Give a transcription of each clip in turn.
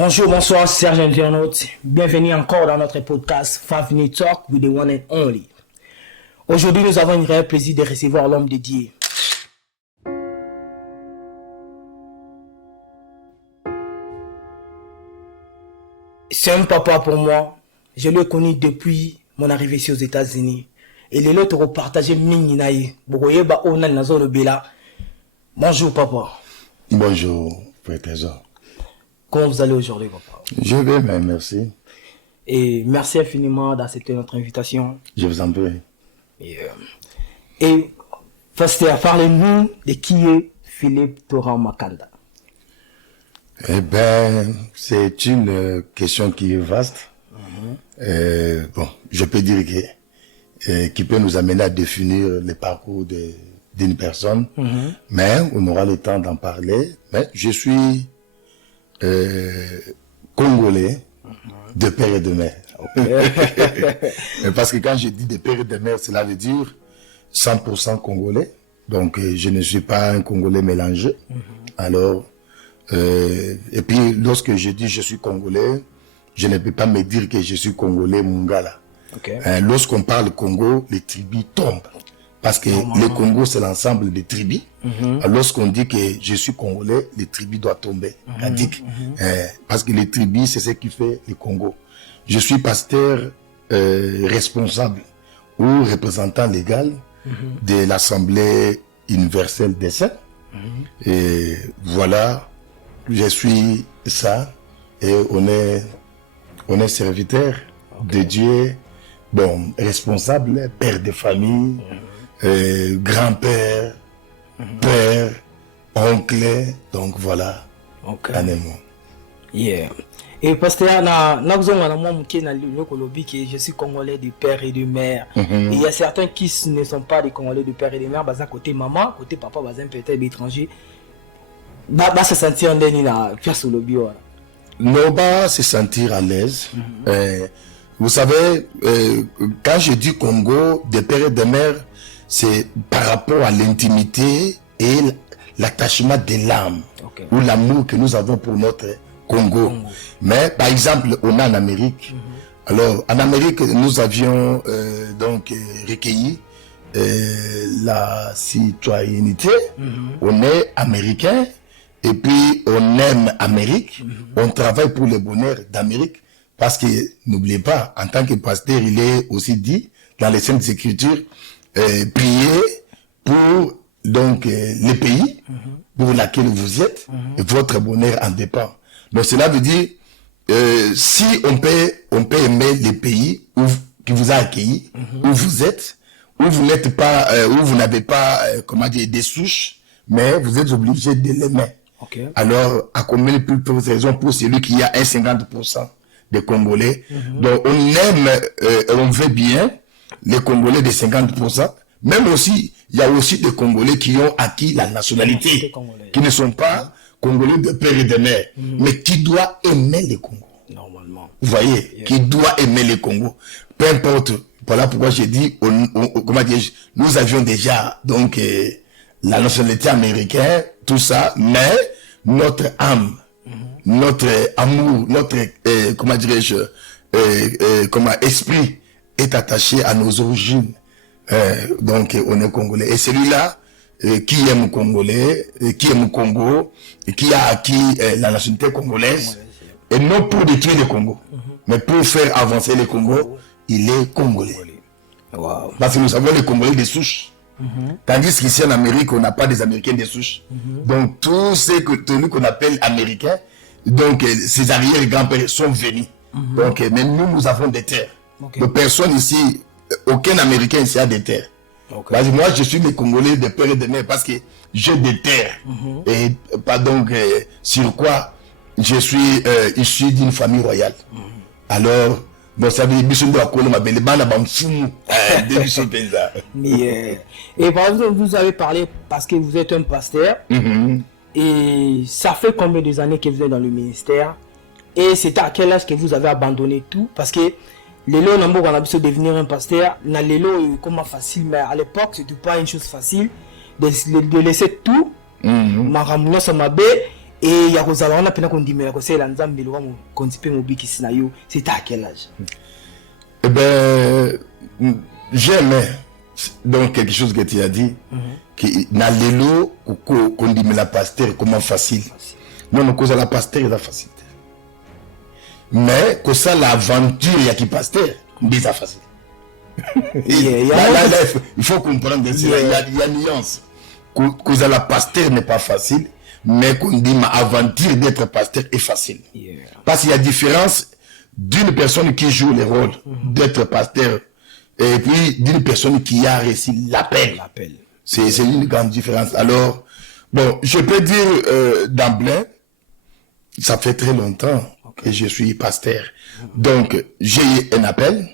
Bonjour, bonsoir, chers internautes. Bienvenue encore dans notre podcast 5 Minute Talk with the one and only. Aujourd'hui, nous avons un réel plaisir de recevoir l'homme de Dieu. C'est un papa pour moi. Je l'ai connu depuis mon arrivée ici aux États-Unis. Et les autres ont partagé Mininaï. Bonjour papa. Bonjour, frère Trésor. Comment vous allez aujourd'hui, papa? Je vais bien, merci. Et merci infiniment d'accepter notre invitation. Je vous en prie. Et pasteur, parlez-nous de qui est Philippe Torrent Makanda. Eh bien, c'est une question qui est vaste. Je peux dire qui peut nous amener à définir le parcours d'une personne, mais on aura le temps d'en parler. Mais je suis Congolais de père et de mère. Parce que quand je dis de père et de mère, cela veut dire 100% Congolais. Donc, je ne suis pas un Congolais mélangé. Alors, et puis, lorsque je dis je suis Congolais, je ne peux pas me dire que je suis Congolais Mungala. Lorsqu'on parle Congo, les tribus tombent. Parce que le Congo, c'est l'ensemble des tribus. Lorsqu'on dit que je suis Congolais, les tribus doivent tomber. Parce que les tribus, c'est ce qui fait le Congo. Je suis pasteur responsable ou représentant légal de l'Assemblée universelle des saints. Et voilà, je suis ça. Et on est serviteur de Dieu, bon, responsable, père de famille, grand-père, père, oncle, donc voilà. Yeah. Et pasteur, je suis Congolais de père et de mère. Et il y a certains qui ne sont pas des Congolais de père et de mère, côté maman, côté papa, peut-être étranger. Se sentir en non, se sentir à l'aise. Vous savez, quand je dis Congo, de père et de mère, c'est par rapport à l'intimité et l'attachement de l'âme, ou l'amour que nous avons pour notre Congo. Mais par exemple, on est en Amérique. Alors, en Amérique, nous avions donc recueilli la citoyenneté. On est américain et puis on aime Amérique. On travaille pour le bonheur d'Amérique. Parce que, n'oubliez pas, en tant que pasteur, il est aussi dit dans les Saintes Écritures, priez pour donc les pays pour lesquels vous êtes, et votre bonheur en dépend. Donc cela veut dire, si on peut aimer les pays qui vous a accueilli, où vous êtes, où vous n'êtes pas, où vous n'avez pas, des souches, mais vous êtes obligé de l'aimer. Alors, à combien de plus de raisons pour celui qui a un 50% des Congolais. Donc on aime, on veut bien les Congolais de 50%. Même aussi, il y a aussi des Congolais qui ont acquis la nationalité, qui ne sont pas Congolais de père et de mère, mais qui doivent aimer le Congo. Normalement. Vous voyez, qui doit aimer le Congo. Peu importe. Voilà pourquoi j'ai dit, nous avions déjà donc la nationalité américaine, tout ça, mais notre âme, notre amour, notre esprit est attaché à nos origines. Donc on est Congolais. Et celui-là qui aime Congolais, qui aime Congo, et qui a acquis la nationalité congolaise, et non pour détruire le Congo, mais pour faire avancer le Congo, il est Congolais. Parce que nous avons les Congolais des souches. Tandis qu'ici en Amérique, on n'a pas des Américains des souches. Donc tous ces qu'on appelle Américains, donc ces arrière-grands-pères sont venus. Donc même nous avons des terres. Donc personne ici, aucun Américain ici a des terres. Parce que moi je suis des Congolais de père et de mère parce que j'ai des terres. Et pas donc sur quoi je suis issu d'une famille royale. Alors, bon, ça veut dire et par exemple, vous avez parlé parce que vous êtes un pasteur. Et ça fait combien d'années que vous êtes dans le ministère? Et c'était à quel âge que vous avez abandonné tout? Parce que les lots, on a besoin de devenir un pasteur. Dans les lots, comment facile, mais à l'époque, c'était pas une chose facile de laisser tout. et ya kozala wana pena kondimela kosala nzambe loka mo konzipe mobikisi na yo, c'était à quel âge? Eh ben, j'aimais donc quelque chose que tu as dit, que na lelo kondimela pasteur comment facile. Non, non, cause la pasteur est facile. Mais que ça l'aventure y a qui pasteur, c'est facile. Il faut comprendre il y a nuance. Cause la pasteur n'est pas facile, mais qu'on dit ma aventure d'être pasteur est facile. Parce qu'il y a différence d'une personne qui joue le rôle d'être pasteur et puis d'une personne qui a réussi l'appel. C'est une grande différence. Alors, bon, je peux dire d'emblée, ça fait très longtemps que je suis pasteur. Donc, j'ai eu un appel.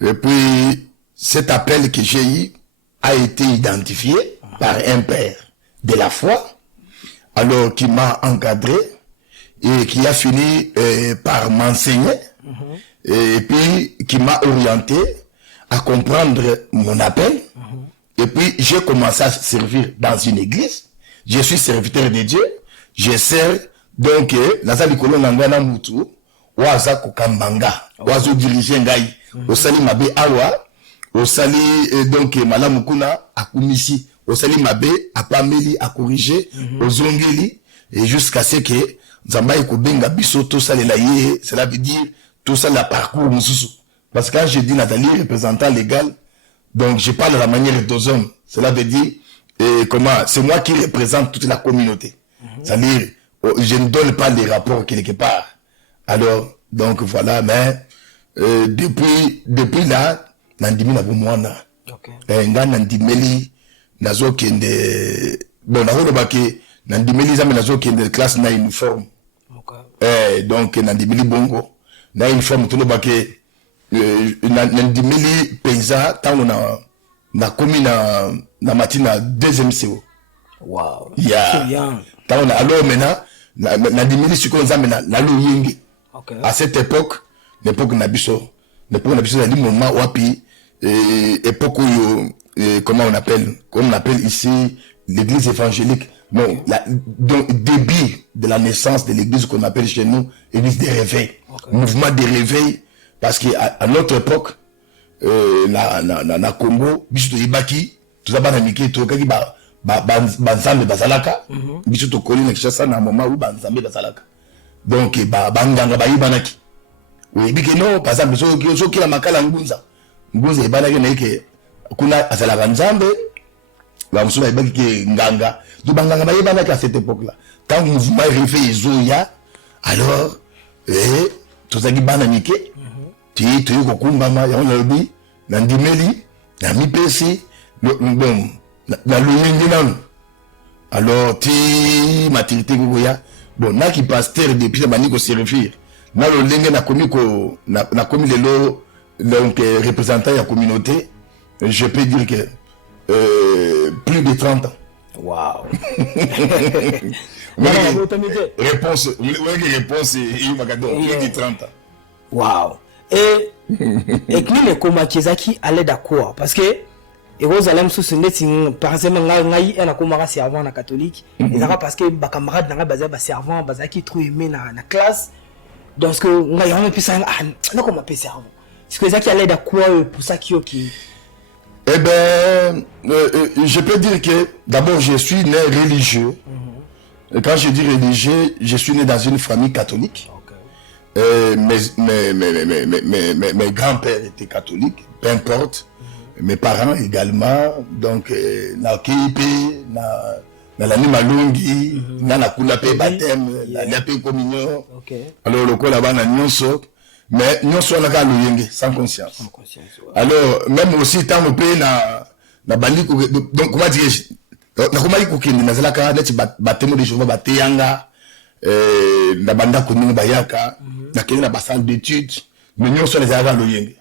Et puis, cet appel que j'ai eu a été identifié par un père de la foi, alors qui m'a encadré et qui a fini par m'enseigner et puis qui m'a orienté à comprendre mon appel. Et puis, j'ai commencé à servir dans une église. Je suis serviteur de Dieu. Je sers donc nazali kolonga ngana mutu waza kokambanga wazo diriger ngai osali mabe awa osali donc malamu kuna akumisi osali mabe apameli a corriger ozongeli et jusqu'à ce que nzamba ekobenga biso to salela ye, cela veut dire tout ça la parcours mususu, parce que quand je dis Nathalie représentant légal, donc je parle de la manière des hommes, cela veut dire comment c'est moi qui représente toute la communauté, c'est-à-dire je ne donne pas les rapports quelque part. Alors, donc voilà, mais depuis là, nandimi na bumwana. Nga nandimeli nazo kende bon na holo bake nandimeli zame nazo kende classe na uniforme. Donc nandimeli bongo na uniforme tout le bake nandimeli paysa tango na komi na matina deuxième CO. Wow. Yeah. Tango alors maintenant na dimili siko nzambe na loyenge. À cette époque nabiso le moment wapi époque où comment on appelle ici l'église évangélique. Non, donc début de la naissance de l'église qu'on appelle chez nous église des réveils. Mouvement des réveils, parce que à notre époque na Congo biso ibaki tout ça bana miki to kaki banzambe bazalaka biso to koli na kishasa na mama où banzambe bazalaka donc banganga bayibanaki oui bike no par exemple so kila makala ngunza ibanaki na yake kuna azalaka nzambe ba musula ibaki ke nganga to banganga bayibanaki à cette époque là quand mouvement réveil zoya alors tozaki bana mike ti ko kumbama ya on lobi na ndimeli na mipesi bon na loyenge nanu alors ti maturité goya bon na ki pasteur depuis bani ko servir na lo lenge na komi ko na komi lelo donc représentant ya communauté, je peux dire que plus de 30 ans. Waouh. Réponse il va gagner plus de 30 ans. Waouh. Et qui les komakizaki allait d'accord parce que et vous allez me soutenir par exemple ngai na komaka servant na catholique et ça parce que ba camarade na baza ba servant bazaki trop aimé na classe donc que ngai on peut ça na comment peut servant c'est que ça qui allait d'accord pour ça qui eh ben je peux dire que d'abord je suis né religieux. Et quand je dis religieux, je suis né dans une famille catholique. Mes grands-pères étaient catholiques, peu importe. Mes parents également, donc na kipe na la malungi na kulape baptême na pe communion. Alors le ko là-bas na nyonso, mais nyonso na ka loyenge sans conscience. Alors même aussi tant on peut na bandi donc comment dire na komaki kokende nazalaka neti batemo de Jéhovah bateyanga na banda koninga bayaka na kende na salle d'études mais nyonso les avant loyenge.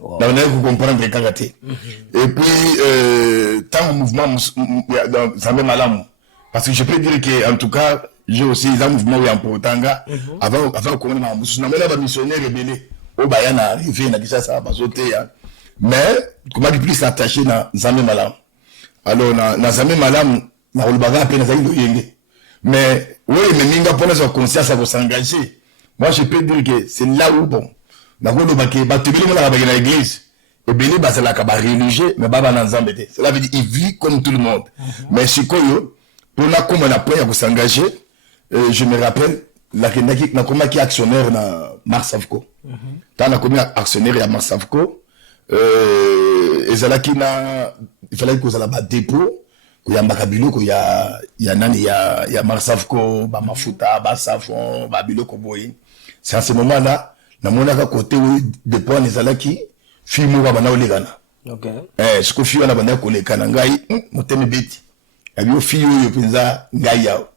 On a comprendre les kagaté. Et puis, tant au mouvement, ça me malamu. Parce que je peux dire que, en tout cas, j'ai aussi un mouvement où il y a un peu de temps. Avant qu'on ait un mouvement, missionnaire rebellé. Au Bayana arrivé, na kisa ça va sauter. Mais, comment il plus attaché na Zame Malam. Alors, na Zame Malam, na Olbaga, peine à yenge. Mais oui, mais Minga pour les conscience à s'engager. Moi, je peux dire que c'est là où, bon, dans le baquet, tu veux dans l'église, et bien, c'est là qu'il y a religieux, mais pas dans l'embêté. Cela veut dire qu'il vit comme tout le monde. Mais si pour nous, comme on a pris à s'engager, je me rappelle, la qui est actionnaire dans Marsavco. Quand on a actionnaire à Marsavco, et c'est là qu'il fallait qu'on ait un dépôt. Il y a Makabilo, il y a Marsavco, Mafuta, Savon, Biloko Boy. C'est à ce moment-là, dans mon côté, des points, les alaki, filmo babana olegana. Ok. Ce que filmo babana kolekana ngai, moteme beti. Abio filmo yo penza ngai yao.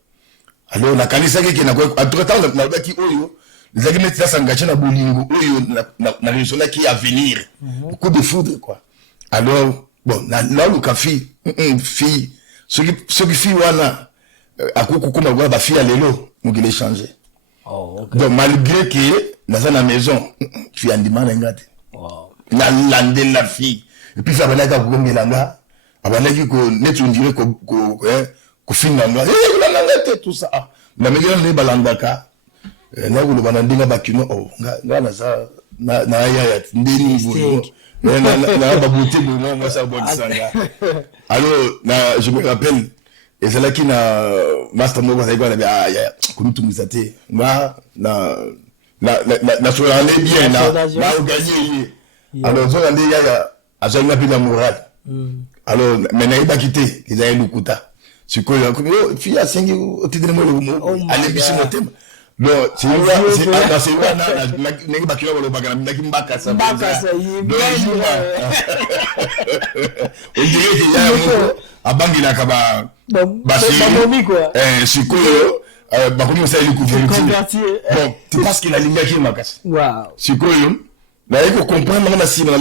Alors la kanisa qui na quoi entre temps na baki oyo, les alaki mettre ça s'engager na bolingo oyo na région là qui à venir. Coup de foudre quoi. Alors bon, là le café, fille, ce qui fille wana à koko kuma ba fille à lelo, nous qui l'échanger. Oh, okay. Donc malgré que dans la maison, fille andima na ngate. Wow. La landé la fille. Et puis ça va là pour me langa. Abanaki ko netu ndire ko finanga. La tout ça. La meilleure ne balandaka. Na ko banandinga bakino oh ngana ça na ya ndeni ngulu. Na babuté de moi ça bon sanga. Alors je me rappelle et c'est là qui na master mo ça quoi là ya comme tout musate. Na sur l'année bien na gagner. Alors zo ande ya azanga bila morale. Alors maintenant il va quitter ils avaient lukuta. C'est quoi fille a singi au titre mo le aller biso motem. Non, c'est là na ngi bakira ko bagana ndaki mbaka ça. On dirait qu'il y a un abangi la kaba bamomi quoi. Sikoyo bakomi ça il convertir. Bon, c'est parce qu'il a ligne qui makasi. Wow. Sikoyo na il faut comprendre na si na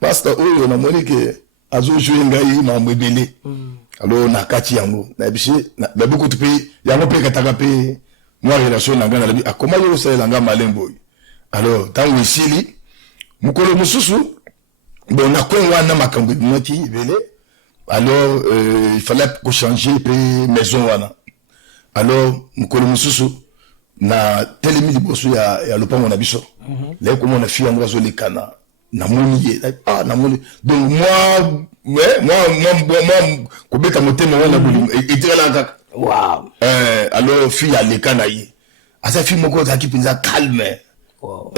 pasteur oyo na moni que azo jouer ngai ma mbebele. Alors na kati yango na bishi na beaucoup de pays yango pe kataka pe moi relation na ngana la comment yo ça la ngama malembo. Alors tango isili mukolo mususu bon na ko wana makambo moti vele. Alors il fallait ko changer pe maison wana. Alors mukolo mususu na telemi liboso ya lopango na biso. Là comment on a fi yango zo lekana na moni na moni donc moi kobeta motema wana bolingo etirala kaka wow alors fille alekana ye asa fille moko za kipinza calme wow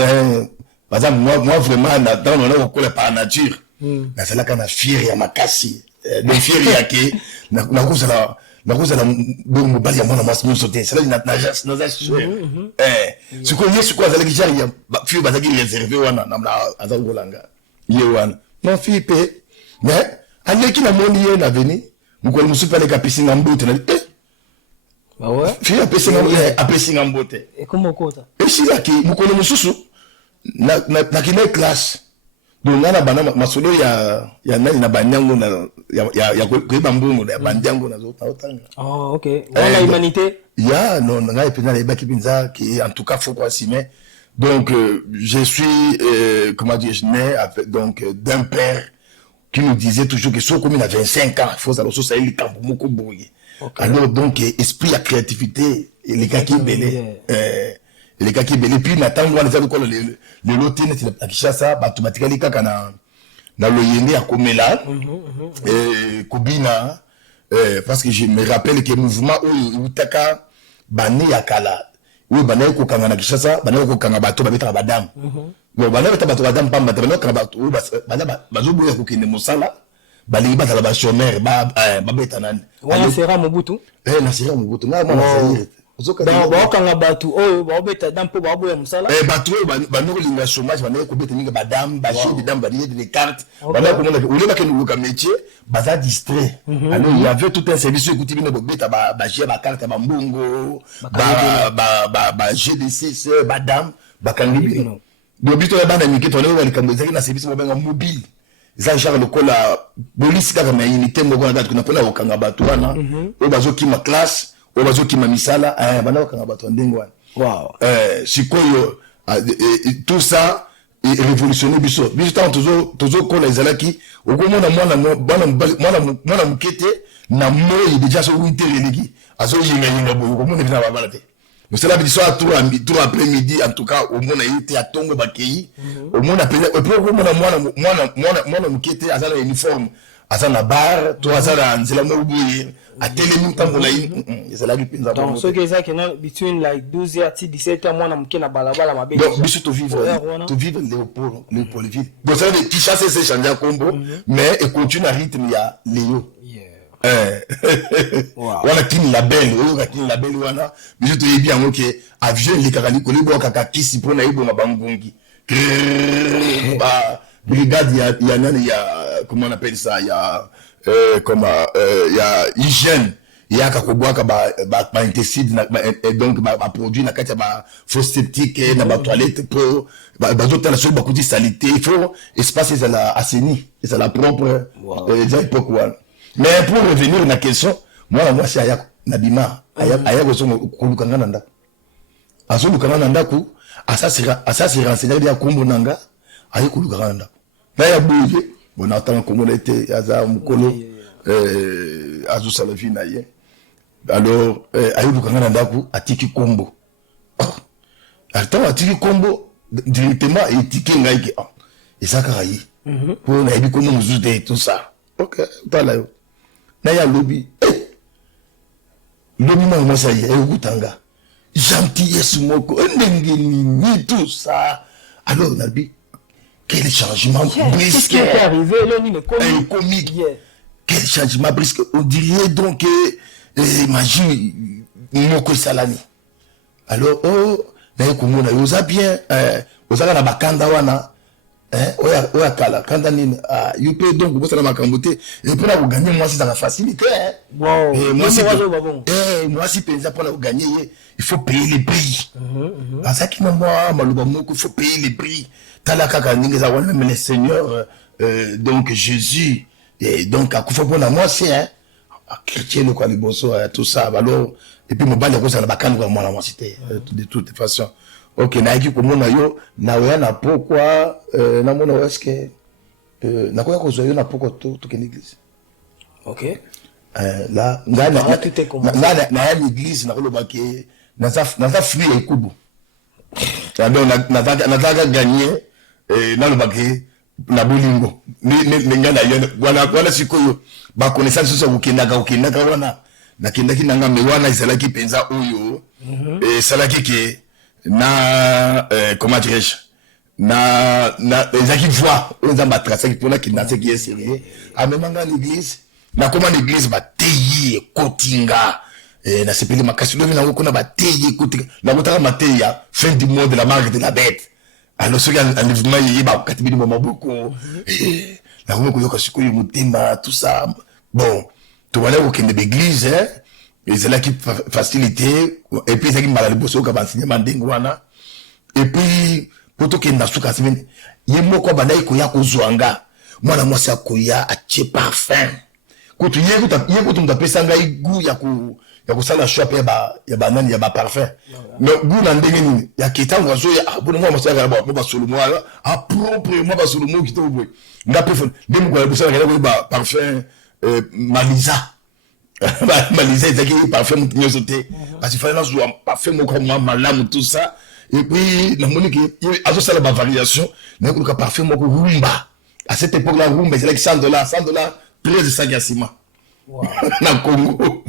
parce moi vraiment na dans on ko par nature na sala kana fier ya makasi de fier ya ke na kozala bon mobali ya mwana mwasi nyonso te cela na za sûr ce qu'on y est quoi za lekijari ya fille bazaki réservé wana na azangolanga ye wana non fille pe mais aleki na moni ye na veni mukolo mususu pale kapisi na mbote na bah ouais fille apesi na mbote et comment kota et si la ki mukolo mususu na kine classe donc na bana masolo ya nani na banyango na ya ko bambungu ya banyango na zota otanga oh OK voilà humanité ya non na epina le baki pinza qui en tout cas faut quoi si mais donc je suis comment dire je né avec donc d'un père qui nous disait toujours que soit comme il a 25 ans, il faut savoir ça il camp beaucoup brouillé. Alors donc esprit à créativité et les gars qui belé les gars qui belé puis n'attend on les a quoi le loté n'est pas Kinshasa automatiquement kaka na loyende ya komela et Kobina parce que je me rappelle que mouvement où utaka bani ya kala où bani ko kanga na Kinshasa bani ko kanga bato babeta badam bon bana beta bato badam pamba bana kanga bato bana bazobuya ko kende mosala bali batala ba chômeur ba beta nani wana sera Mobutu na sera Mobutu na mwana ba kanga bato oyo ba beta dam po ba boya mosala bato bana ko linga chômage bana ko beta ninga badam ba chez dam bali des cartes bana ko mona ko leba ke nous ka métier baza distrait alors il y avait tout un service écouté bino beta ba chez ba carte ba mbongo ba GDC badam ba kangi donc bito ya bana miki tole wali kambo zaki na service mobenga mobile za genre le kola police kaka na unité moko na date kuna pona okanga bato wana o bazoki ma classe o bazoki ma misala bana okanga bato ndengo wana wow sikoyo tout ça et révolutionner biso tant toujours kola ezalaki okomona mwana mukete na moyi déjà so wintereleki azo yinga boyo okomona bina babala te cela biso à tour après midi en tout cas au mona été à tongo bakei au mona pele et puis okomona mwana mukete azala uniforme azana bar to azala nzela mo boye a telemi tambola ezalaki penza donc ce que ça qui est between like 12h to 17h mwana muke na balabala mabe donc biso to vivre Léopoldville bon ça veut Kinshasa c'est changer combo mais et continue à rythme ya Léo wana kini label oyo kini label wana biso to yebi yango ke avion likakali kolebo kaka kisi pona yebo mabangungi ba brigade ya nani ya comment on appelle ça ya ya hygiène ya kakobwaka ba inteside donc ba produit na kati ba fosse septique na ba toilette pour ba d'autres la seule ba kuti salité il faut espace ça la assaini ça la propre déjà époque one. Mais pour revenir à la question, moi c'est aya nabima aya ko so kolukanga nanda aso lukanga nanda ku asasi renseigner ya kombo nanga aya kolukanga nanda na ya bouge on attend comme on était aza mukolo azu salafi na ye alors aya lukanga nanda ku atiki kombo attends atiki kombo directement etiki ngai et ça karayi pour na ebi kombo muzude tout ça OK voilà na ya lobby moi ça y est ukutanga gentillesse moko ndengeni tout ça alors nabi quel changement brusque qu'est-ce qui est arrivé là ni le comique quel changement brusque on dirait donc magie moko salani alors na komona yoza bien ozaka na bakanda wana oya kala kanda nini yupe donc bosala makambo te et pour la gagner moi c'est dans la facilité wow moi si pensa pour la gagner il faut payer les prix ça qui moi maluba moko il faut payer les prix tala kaka ninga za wana mais le Seigneur donc Jésus et donc à kufa pour la moi c'est chrétien quoi les bosso tout ça alors et puis mo bale ko ça la bakanda kwa moi c'était de toute façon. OK, naiki komona yo na weya na pourquoi na mona est-ce que na koya ko zoyo na pourquoi to l'église. OK. Là na l'église na ko baki na za fruit ekubu. Donc na za gagner na lo baki na bolingo. Ni ngana yo wala sikoyo ba connaissance so ukendaka wana na kendaki nanga me wana izalaki penza oyo salaki ke na comment dirais-je na ezaki voix on a matracé pour la qui n'a qui est sérieux à même dans l'église na comment l'église ba teyi kotinga na sepeli makasi lobi na ko na ba teyi kotinga na botaka mateya fin du monde de la marque de la bête alors ce gars enlèvement yi ba katibidi mama boko na ko yoka sikoyo mutima tout ça bon tu vois là au kende l'église et c'est là qui facilité et puis c'est qui m'a bosso ka enseignement ndengwana et puis poto ke ndasuka semaine yemo ko bandai ko ya ko zwanga mwana mwasi akoya ache parfum kutu yekutu mtapesa ngai gu ya kusala shop ya banani ya ba parfum mais gu na ndenge nini ya kitango azo ya bono mwa masaka ba solomo a propre mwa ba solomo kitobwe ngape fon ndemu ko ya busala ko ba parfum Malisa Malisa c'est qui parfum nyoso te parce qu'il fallait là jouer parfum comme malamu tout ça et puis la monique azo sala ba variation mais ko parfum moko rumba à cette époque là rumba c'est like $100 13 sacs à ciment na Congo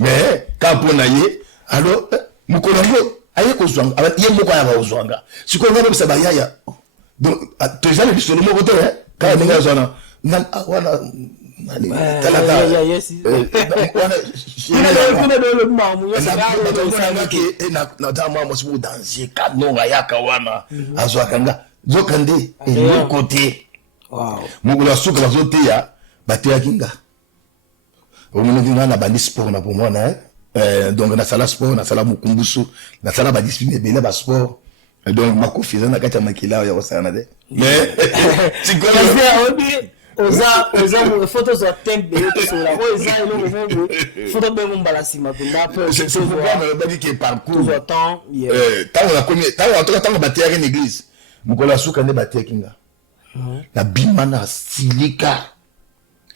mais quand on a yé alors mukolongo aye ko zwanga yé moko ya ba zwanga siko ngabo bisa ba yaya donc tu jamais vu sur le mot côté quand on est zona nan wana talata yes na dama mo sibu danger kanonga yaka wana azwakanga zokande et côté wow mugula suka bazote ya bateya kinga omoni kinga na bandi sport na pour moi na donc na sala sport na sala mukumbusu na sala ba discipline bele ba sport donc ma confiance na kata makila ya osana de mais tu connais oza photo za temple de sola oza elo ngo photo be mbala sima benda peu c'est pourquoi on a dit que parcours tout le temps tant on a commis tant on a bateya une église mukola suka ne batekinga na bimana silika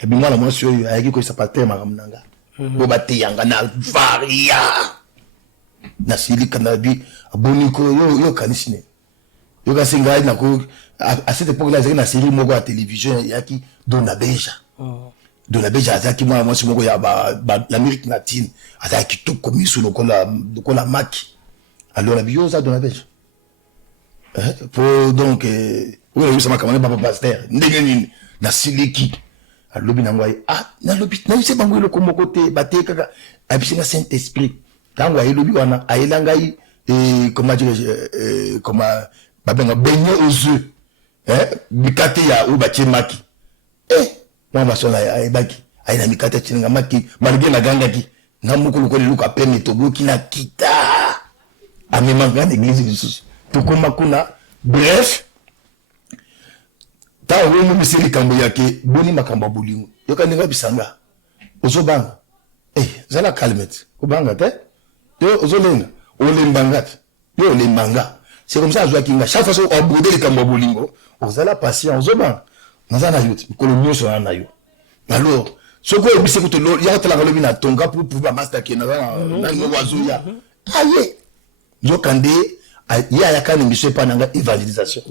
et bimana moi sur ayaki ko sapate makamnanga bo bateyanga na varia na silika na bi boniko yo kanisine yo kasinga na ko à cette époque là na série moko à télévision yaki Dona Beja Dona Beja azaki moi sur moko ya l'Amérique latine azaki tout comme sur le kola maki alors la bio ça Dona Beja pour donc oui ça m'a commandé papa pasteur ndenge na siliki alobi na ngwai na lobi na yise bango le komo côté bateka abisinga Saint Esprit tango ayelobi wana ayelangai comment dire comment babenga beigné aux œufs mikate ya ubache maki moi masola ayebaki ayina mikate chinga maki malgré na gangaki ngamukulu ko luka peme toboki na kita amemanga l'église lisusu tokoma kuna bref ta wo miseli kambo yake boni makamba bolingo yoka ndinga bisanga ozobanga zala calmette obanga te yo ozolenga olembanga yo olembanga c'est comme ça azwa kinga chaque fois on aborder les kambo bolingo ozala patient ozobanga nazana yote kolonyo so na yo alors soko ebise kuto ya tala kalobi na tonga pour ba master ke na ngo wazuya aye yo kande ya yakani mbise pa nanga évangélisation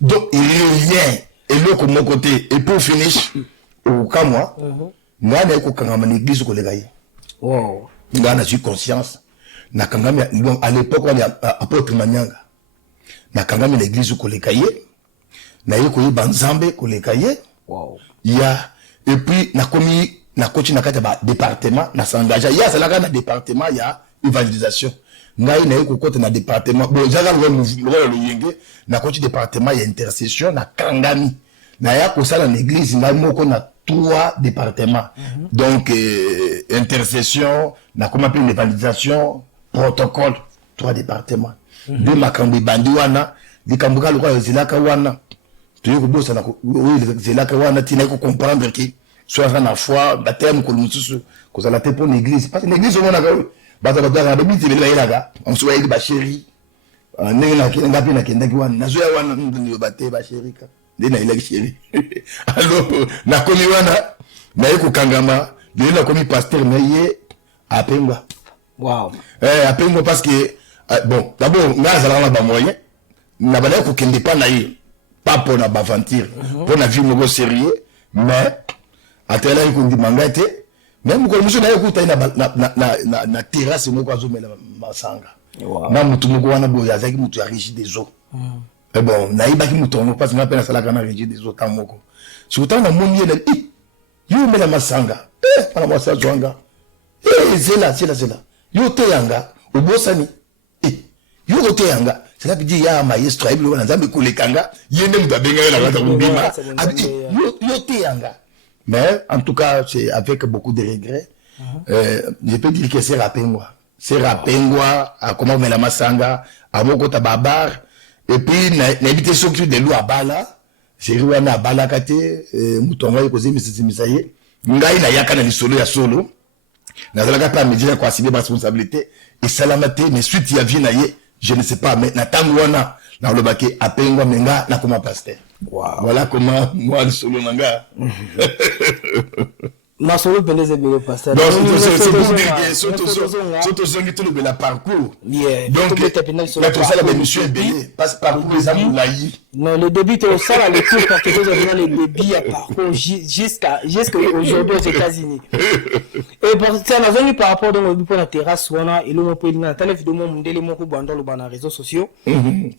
donc il rien et l'autre mon côté et pour finish au kamwa ngana ko kangama na église ko legaye wow ngana j'ai conscience na kangama à l'époque on apôtre Manyanga na kangama na église ko legaye na yeko banzambe ko legaye wow ya et puis na komi na coach na kata ba département na s'engagea ya ça la na département ya évangélisation ngai na yeko côté na département bon jaga le yenge na coach département ya intercession na kangami na ya ko sala na église na moko na 3 départements donc intercession na comment appeler l'évangélisation protocole 3 départements de makambi bandi wana likambuka lokwa zilaka wana tu ko bosa na ko zilaka wana tina ko comprendre que soit na foi baptême ko mususu ko sala te pour l'église parce que l'église on a baza badara de biti bela ilaga on soit ili ba chéri ndenge na kinga pina kendaki wana nazoya wana ndio bate ba chéri ka ndena ilaki chéri alors na komi wana na yeko kangama ndena komi pasteur na ye apengwa wow apengwa parce que bon d'abord ngazala na ba moyen na bala ko kende pa na ye pas pour na aventure pour na vie mo sérieux mais atela ko ndi mangate même ko muso na yekuta na terrasse mo ko azomela masanga na mutu mo wana boya zaki mutu ya régie des eaux mais bon na ibaki mutu on parce que na pena sala kana régie des eaux tamoko si autant na moni na yo mela masanga para mwasa zwanga zela yo te yanga obosani yo te yanga c'est là que dit ya maestro aibi wana nzambe kolekanga yende mutu abenga na kata mbima yo te yanga. Mais en tout cas, c'est avec beaucoup de regrets. Je peux dire que c'est Rapengwa. C'est Rapengwa, à comment on met la masanga, à Mokota Babar. Et puis, n'habite surtout des loups à Bala. C'est Rouana à Bala Kate, Moutonga, Ykoze, Mississippi Misaye. Ngai na yakana li solo ya solo. Nazalaka pas me dire quoi, c'est des responsabilités. Et salamate, mais suite ya vie na ye, je ne sais pas, mais na tangwana, na le baquet, à Pengwa Menga, na comment pasteur. Wow. Voilà comment moi le solo nanga. Ma solo pendeze bele pasteur. Donc c'est pour dire que surtout tout le parcours. Donc la ça la monsieur belé passe parcours les amours laï. Non, le début est ça là le tout parce que vous avez le débit à parcours jusqu'à aujourd'hui aux États-Unis. Et pour ça on a venu par rapport donc pour la terrasse wana et le peut na tala vidéo mon ndele moko banda lo bana réseaux sociaux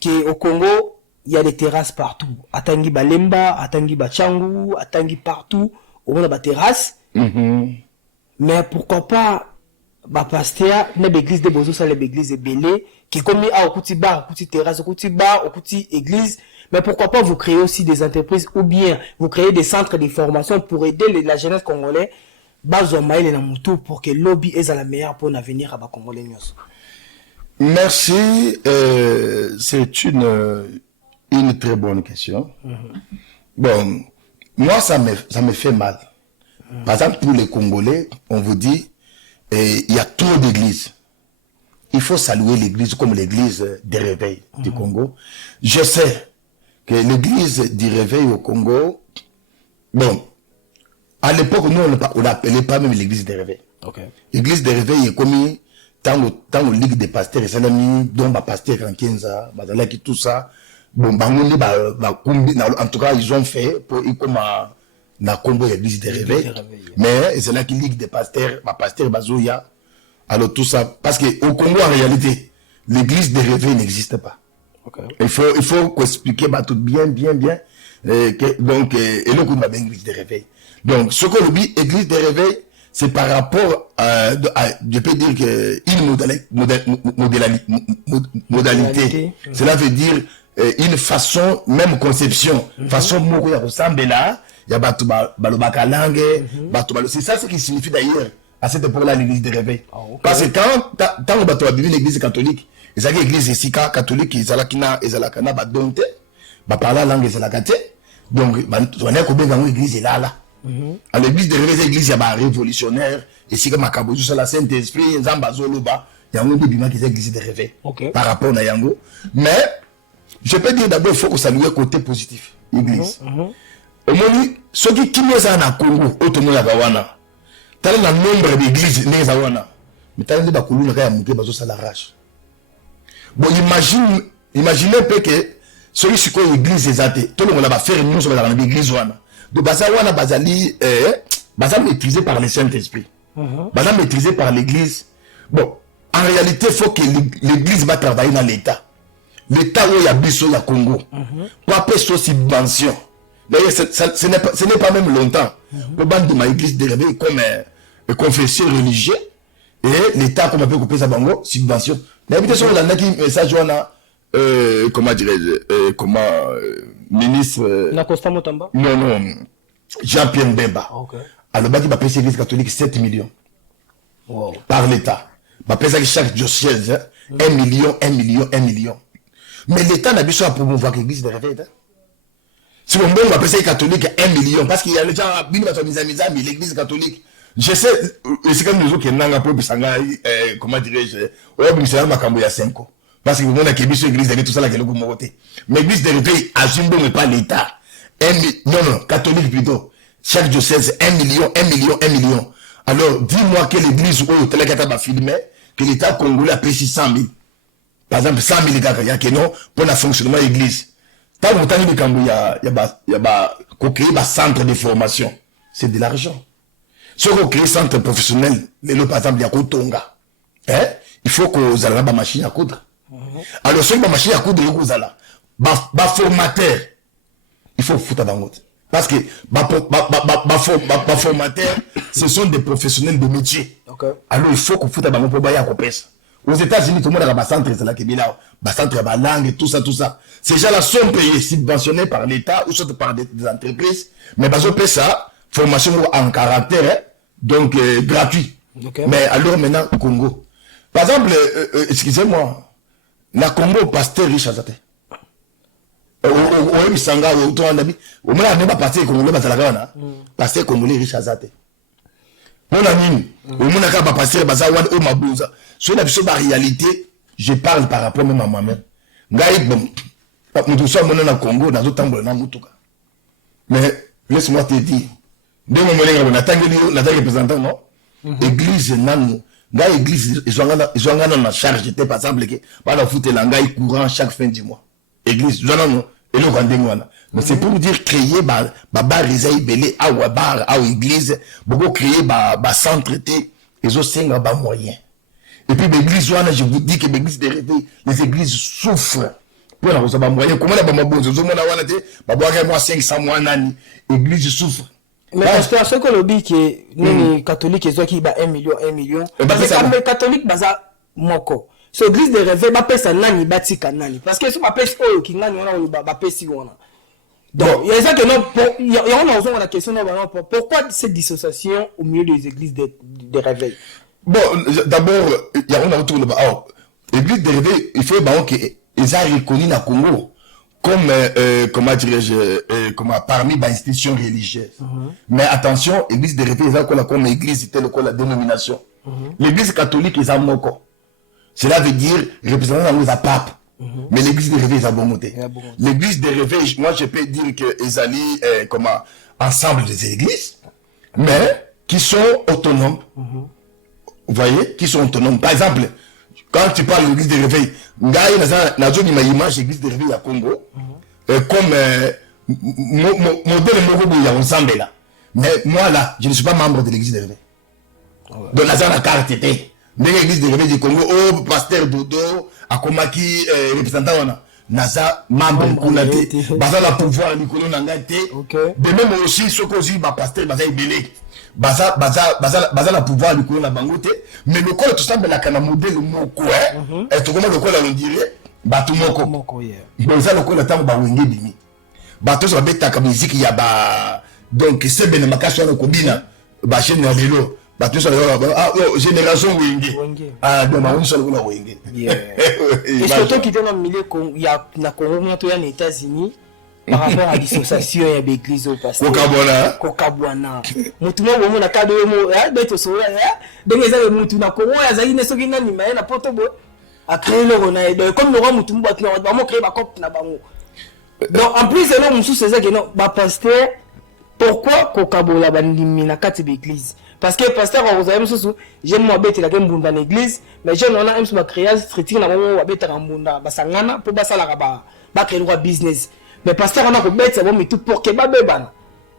qui au Congo il y a des terrasses partout. Atangi Balemba, Atangi Bachangu, Atangi partout. On a des terrasses. Mais pourquoi pas, pasteur, l'église de Bozo, ça l'église de Belé, qui est comme au petit bar, au petit terrasse, au petit bar, au petit église. Mais pourquoi pas vous créez aussi des entreprises ou bien vous créez des centres de formation pour aider la jeunesse congolaise, pour que le lobby est à la meilleure pour l'avenir à la Congolais. Merci. C'est une très bonne question. Bon, moi, ça me fait mal. Par exemple, pour les Congolais, on vous dit, il y a trop d'églises. il faut saluer l'église comme l'église des réveils du Congo. Je sais que l'église du réveil au Congo, bon, à l'époque, nous, on n'appelait pas même l'église des réveils. Okay. L'église des réveils est comme tant au ligue des pasteurs, c'est l'ami dont ma pasteur en 15 ans, qui tout ça. Bon, en tout cas, ils ont fait pour y comme na Congo l'église des réveils. Mais c'est là qui ligue des pasteurs, ma pasteur Bazoya. Alors tout ça, parce que au Congo en réalité, l'église des réveils n'existe pas. Okay. Il faut expliquer tout bien. Donc, et le coup de l'église des réveils. Donc, ce qu'on dit, église des réveils, c'est par rapport à je peux dire que une modalité. Cela veut dire une façon, même conception, façon moko ya ressemble là, il y a balobaka langue, c'est ça ce qui signifie d'ailleurs à cette époque-là l'église des réveils. Okay. Parce que quand on va vivre l'église catholique, ils ont l'église ici catholique, ils ont la cana badonte, parler la langue ils ont la kate, donc on est combien dans l'église là. À l'église des réveils, l'église il y a révolutionnaire, et si comme Makabo sur la Saint-Esprit, Zambazoloba, il y a un peu qui est l'église des réveils par rapport à Yango, mais je peux dire d'abord il faut que ça lui ait côté positif l'église. Au moins ceux qui nous en a Congo, autrement la Gawana. T'as le nombre d'églises les Gawana. Mais t'as le bakulu na kaya muke bazo ça l'arrache. Bon imaginez peu que celui qui est l'église des athées, tout le monde va faire nous sur l'église wana. De Bazawana Bazali maîtrisé par le Saint-Esprit. Bazali maîtrisé par l'église. Bon, en réalité il faut que l'église va travailler dans l'état. L'État où il y a Bisso, il y a Congo. Pour appeler ça subvention. D'ailleurs, ce n'est pas même longtemps. Le bande de ma église de réveil comme confesseur religieux. Et l'État, comme on peut couper sa bango, subvention. L'habitation, on a qui message, on a, comment dirais-je, ministre. Nakosta Motamba? Non, Jean-Pierre Mbemba. Alors, il va payer l'église catholique 7 millions. Wow. Par l'État. Il va payer chaque diocèse 1 million. Mais l'État n'a pas besoin de promouvoir l'église de réveil. Si on va passer catholique 1 million, parce qu'il y a les gens qui l'église catholique. Je sais, c'est comme nous autres qui n'ont pas comment dirais-je, c'est un macambo ya 5 ans. Parce que nous avons l'église de tout ça, mais l'église de réveil assume donc pas l'État. Non, catholique plutôt. Chaque diocèse 1 million. Alors, dis-moi que l'église où le va filmer, que l'État congolais a payé 600 000. Par exemple, 100 000 gars, il y a que non, pour le fonctionnement de l'église. Tant que il y a un centre de formation, c'est de l'argent. Si on crée un centre professionnel, par exemple, il y a Kotonga. Il faut que vous ayez une machine à coudre. Alors, si vous avez une machine à coudre, vous avez un formateur. Il faut foutre dans l'autre. Parce que les formateurs, ce sont des professionnels de métier. Alors, il faut que vous foutez dans l'autre pour bailler à Copes. Aux États-Unis, tout le monde a un centre, c'est là qui est là, un centre de langue, tout ça. Ces gens-là sont payés, subventionnés par l'État ou soit par des entreprises, mais parce que ça, formation en caractère, donc gratuit. Mais alors maintenant, Congo. Par exemple, excusez-moi, la Congo, pasteur riche à Zate. Au Sanga, au Toandabi, au moins, on n'est pas pasteur congolais, pasteur congolais riche à Zate. Mon ami, au moins, on pas pasteur, Bazawan, au Mabouza. Sur la réalité, je parle par rapport même à moi-même. Nous sommes au Congo, dans d'autres temps, mais laisse-moi te dire, dès que on a un représentant, non? Église, l'église, ils ont la charge, par exemple, que va foutre l'angaï courant chaque fin du mois. Église, et le rendez-vous. Mais c'est pour dire créer, réseau belé, à église, beaucoup créer, centre, ils ont 5 moyens. Et puis l'église, je vous dis que l'église des réveils, les églises souffrent. Pour la recevoir moyen, comment la maman bonne, je vous dis, moi 500 mois, l'église souffre. Mais parce que ce que le dit que les catholiques, ils ont qui 1 million. Les catholiques, baza moko. So l'église des réveils, ça nani bati kanani. Parce que si ma pêche qui nani on a pêché on a. Donc il y a ça que non, il y a on a la question pourquoi cette dissociation au milieu des églises des réveils. Bon, d'abord, il y a un autour de l'église des réveils, il faut qu'ils aient reconnu la Congo comme, comment dirais-je, comme parmi les institutions religieuses. Mais attention, l'église des réveils, ils ont comme église, telle que la dénomination. L'église catholique, ils ont moko. Cela veut dire représentant dans la pape. Mais l'église des réveils, ça a bon monté. L'église des réveils, moi je peux dire que ils allient ensemble des églises, mais qui sont autonomes. Vous voyez, qui sont autonomes. Par exemple, quand tu parles de l'église des réveils, Ngaï n'a pas image l'église des réveils à Congo, comme modèle Mogobo, il y a ensemble là. Mais moi là, je ne suis pas membre de l'église des réveils. Donc là, la carte était. Dans l'église des réveils du Congo, oh, pasteur Dodo, Akomaki, représentant, Naza, membre Kounate, Baza la pouvoir, Nicolas Nangate, de même aussi, ce qu'on dit, pasteur Baza Ibele, Baza la pouvoir, Nicolas Nabangote, mais le col tout ça, la canamodé, le moko, et tout comme le col, on dirait, Batu Moko. Donc ça, le col, le temps, Bawenge Bimi. Batu, ça va être ta musique, il y a ba. Donc, c'est bien, ma cache, on a combina, Bachen Navelo. Génération Wenge. Ah, donc on seul on a Wenge. Et surtout qui était dans le milieu, il y a na Congo, il y a les États-Unis par rapport à dissociation et à l'église au pasteur. Kokabwana. Mutu mo mo na kado mo, beto so ya. Donc ils avaient mutu na Congo, ya zali ne soki nani ma na poto bo. A créer le rona et comme le roi mutu mo ba mo créer ba cop na bango. Donc en plus c'est là musu c'est ça que non, ba pasteur pourquoi Kokabola bandimi na kati l'église? Parce que pasteur vous avez monsieur j'aime moi bête la game bunda l'église mais j'aime on a un ma création streeting na mo wa bête rambunda basangana pour basala ba créer le business mais pasteur on a ko bête ça bon mais tout pour que ba bebana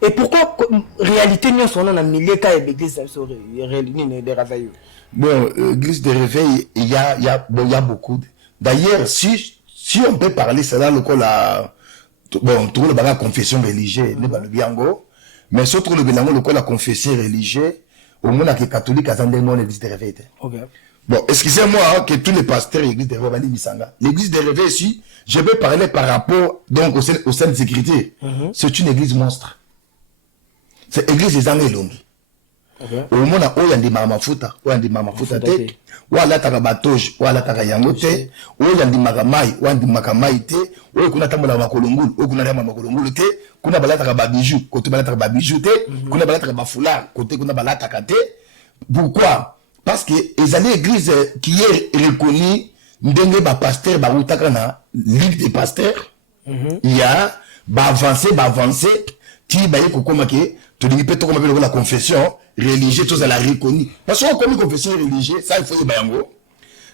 et pourquoi réalité nous sont dans milieu ka l'église sur réuni des réveils. Bon l'église des réveils il y a beaucoup d'ailleurs si on peut parler cela le col la bon tout le bagage confession religieuse ne ba le biango mais surtout le bilango le col la confession religieuse au monde qui est catholique à Zandémon l'église des réveils. Bon, excusez-moi que tous les pasteurs de l'église des réveils Misanga. L'église des réveils ici, je vais parler par rapport donc au sein de sécurité. C'est une église monstre. C'est l'église des Angelongi. Au monde où il y a des mamafuta, où il y a des mamafuta te, où il y a des batoge, où il y a des yangote, où il y a des magamai, où il y a des magamai te, où il y a des makolongul, où il y a des makolongul te, kuna balata ka bijou côté balata ka bijou te kuna balata ka foulard côté kuna balata ka te. Pourquoi? Parce que les années église qui est reconnue ndenge ba pasteur ba utaka na ligue des pasteurs il y a ba avancer ti ba yeko koma ke to lingi peto koma la confession religieuse tout ça la reconnue parce que comme confession religieuse ça il faut y bayango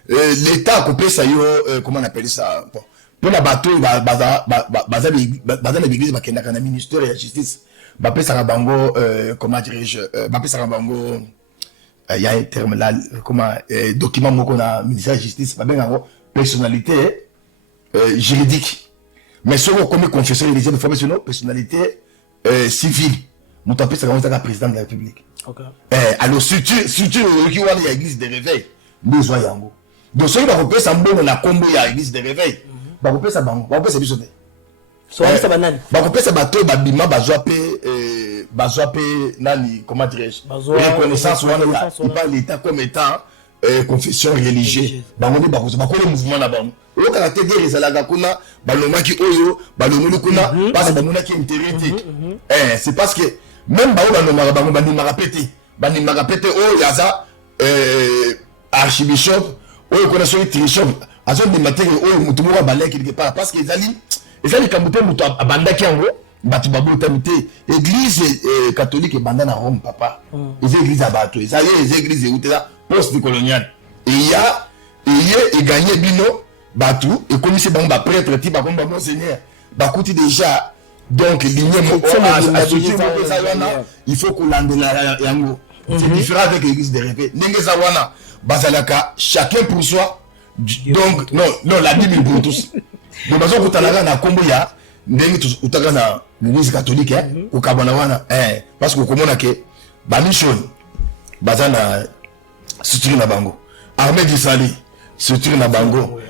l'état a coupé ça yo comment on appelle ça bon. Pour la bateau, baza l'église, bah kenda kana ministère de la justice, bah pesa rabango, comment dirais-je, bah pesa rabango, il y a un terme là, comment document moko na ministère de la justice, bah ben personnalité juridique, mais sur comme confession religieuse, professionnel, personnalité civile, mon tapé ça comme ça président de la République. Alors structure qui voit l'église des réveils, nous voyons. Donc ceux qui vont repérer ça bon na combo ya l'église des réveils. Ba kopesa bango ba kopesa biso te so ça banani ba kopesa bato ba bima bazwa pe nani comment dirais-je reconnaissance wana par l'état comme étant confession religieuse bango ne ba ko le mouvement na bango o caractère de rezalaga kuna balomaki oyo balomeli kuna parce que bango ki intérêt c'est parce que même ba balomaka bango bandimaka pété oyo yaza archibishop oyo kuna so trishop azo de matériel oyo mutu mo ba quelque part parce que ezali kamute mutu abandaki yango batu babota mité église catholique banda na Rome papa les églises abato ezali les églises utela post colonial et il y a gagné bino batu et comme c'est bon ba prêtre type ba comme monseigneur ba kuti déjà donc ligne mo il faut qu'on lande la yango c'est différent avec l'église des réveils ndenge za wana bazalaka chacun pour soi. Donc non la Bible pour tous. Donc bazo kutalaga na kombo ya ndenge utaka na l'église catholique au kabana wana parce que komona ke ba mission bazana structure na bango armée du salut structure na bango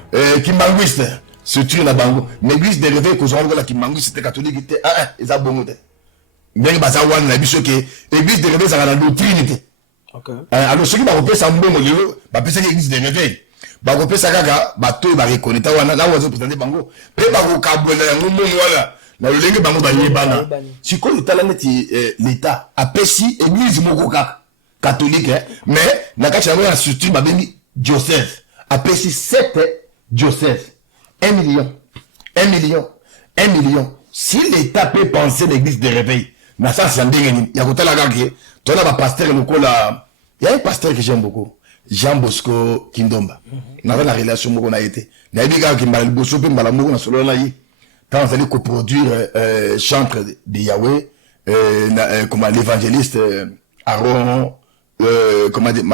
kimbanguiste structure na bango l'église des réveils ko zongo la kimbanguiste catholique te eza bongo te ndenge baza wana na biso ke église des réveils za na doctrine te. Alors ceux qui va repérer ça mbongo lelo ba pesa l'église des réveils ba kopesa kaka bato ba reconnaître wana na wazo présenter bango pe ba ko kabona yango momo wala na lolenge bango ba yebana siko itala neti l'état apesi église moko kaka catholique mais na kati yango ya structure ba bengi diocèse après 7 diocèses. 1 million. 1 million. 1 million. Si l'État peut penser l'église de réveil, mais ça c'est un dingue. Il y a côté la gagne. Tu as un pasteur il y a un pasteur que j'aime beaucoup. Jean Bosco Kindomba. On avait la relation qu'on a été. Il y a des gars qui m'ont dit Bosco Pimbalamou, on a solo là. Quand on allait coproduire chantre de Yahweh, comme l'évangéliste Aaron, comment dire,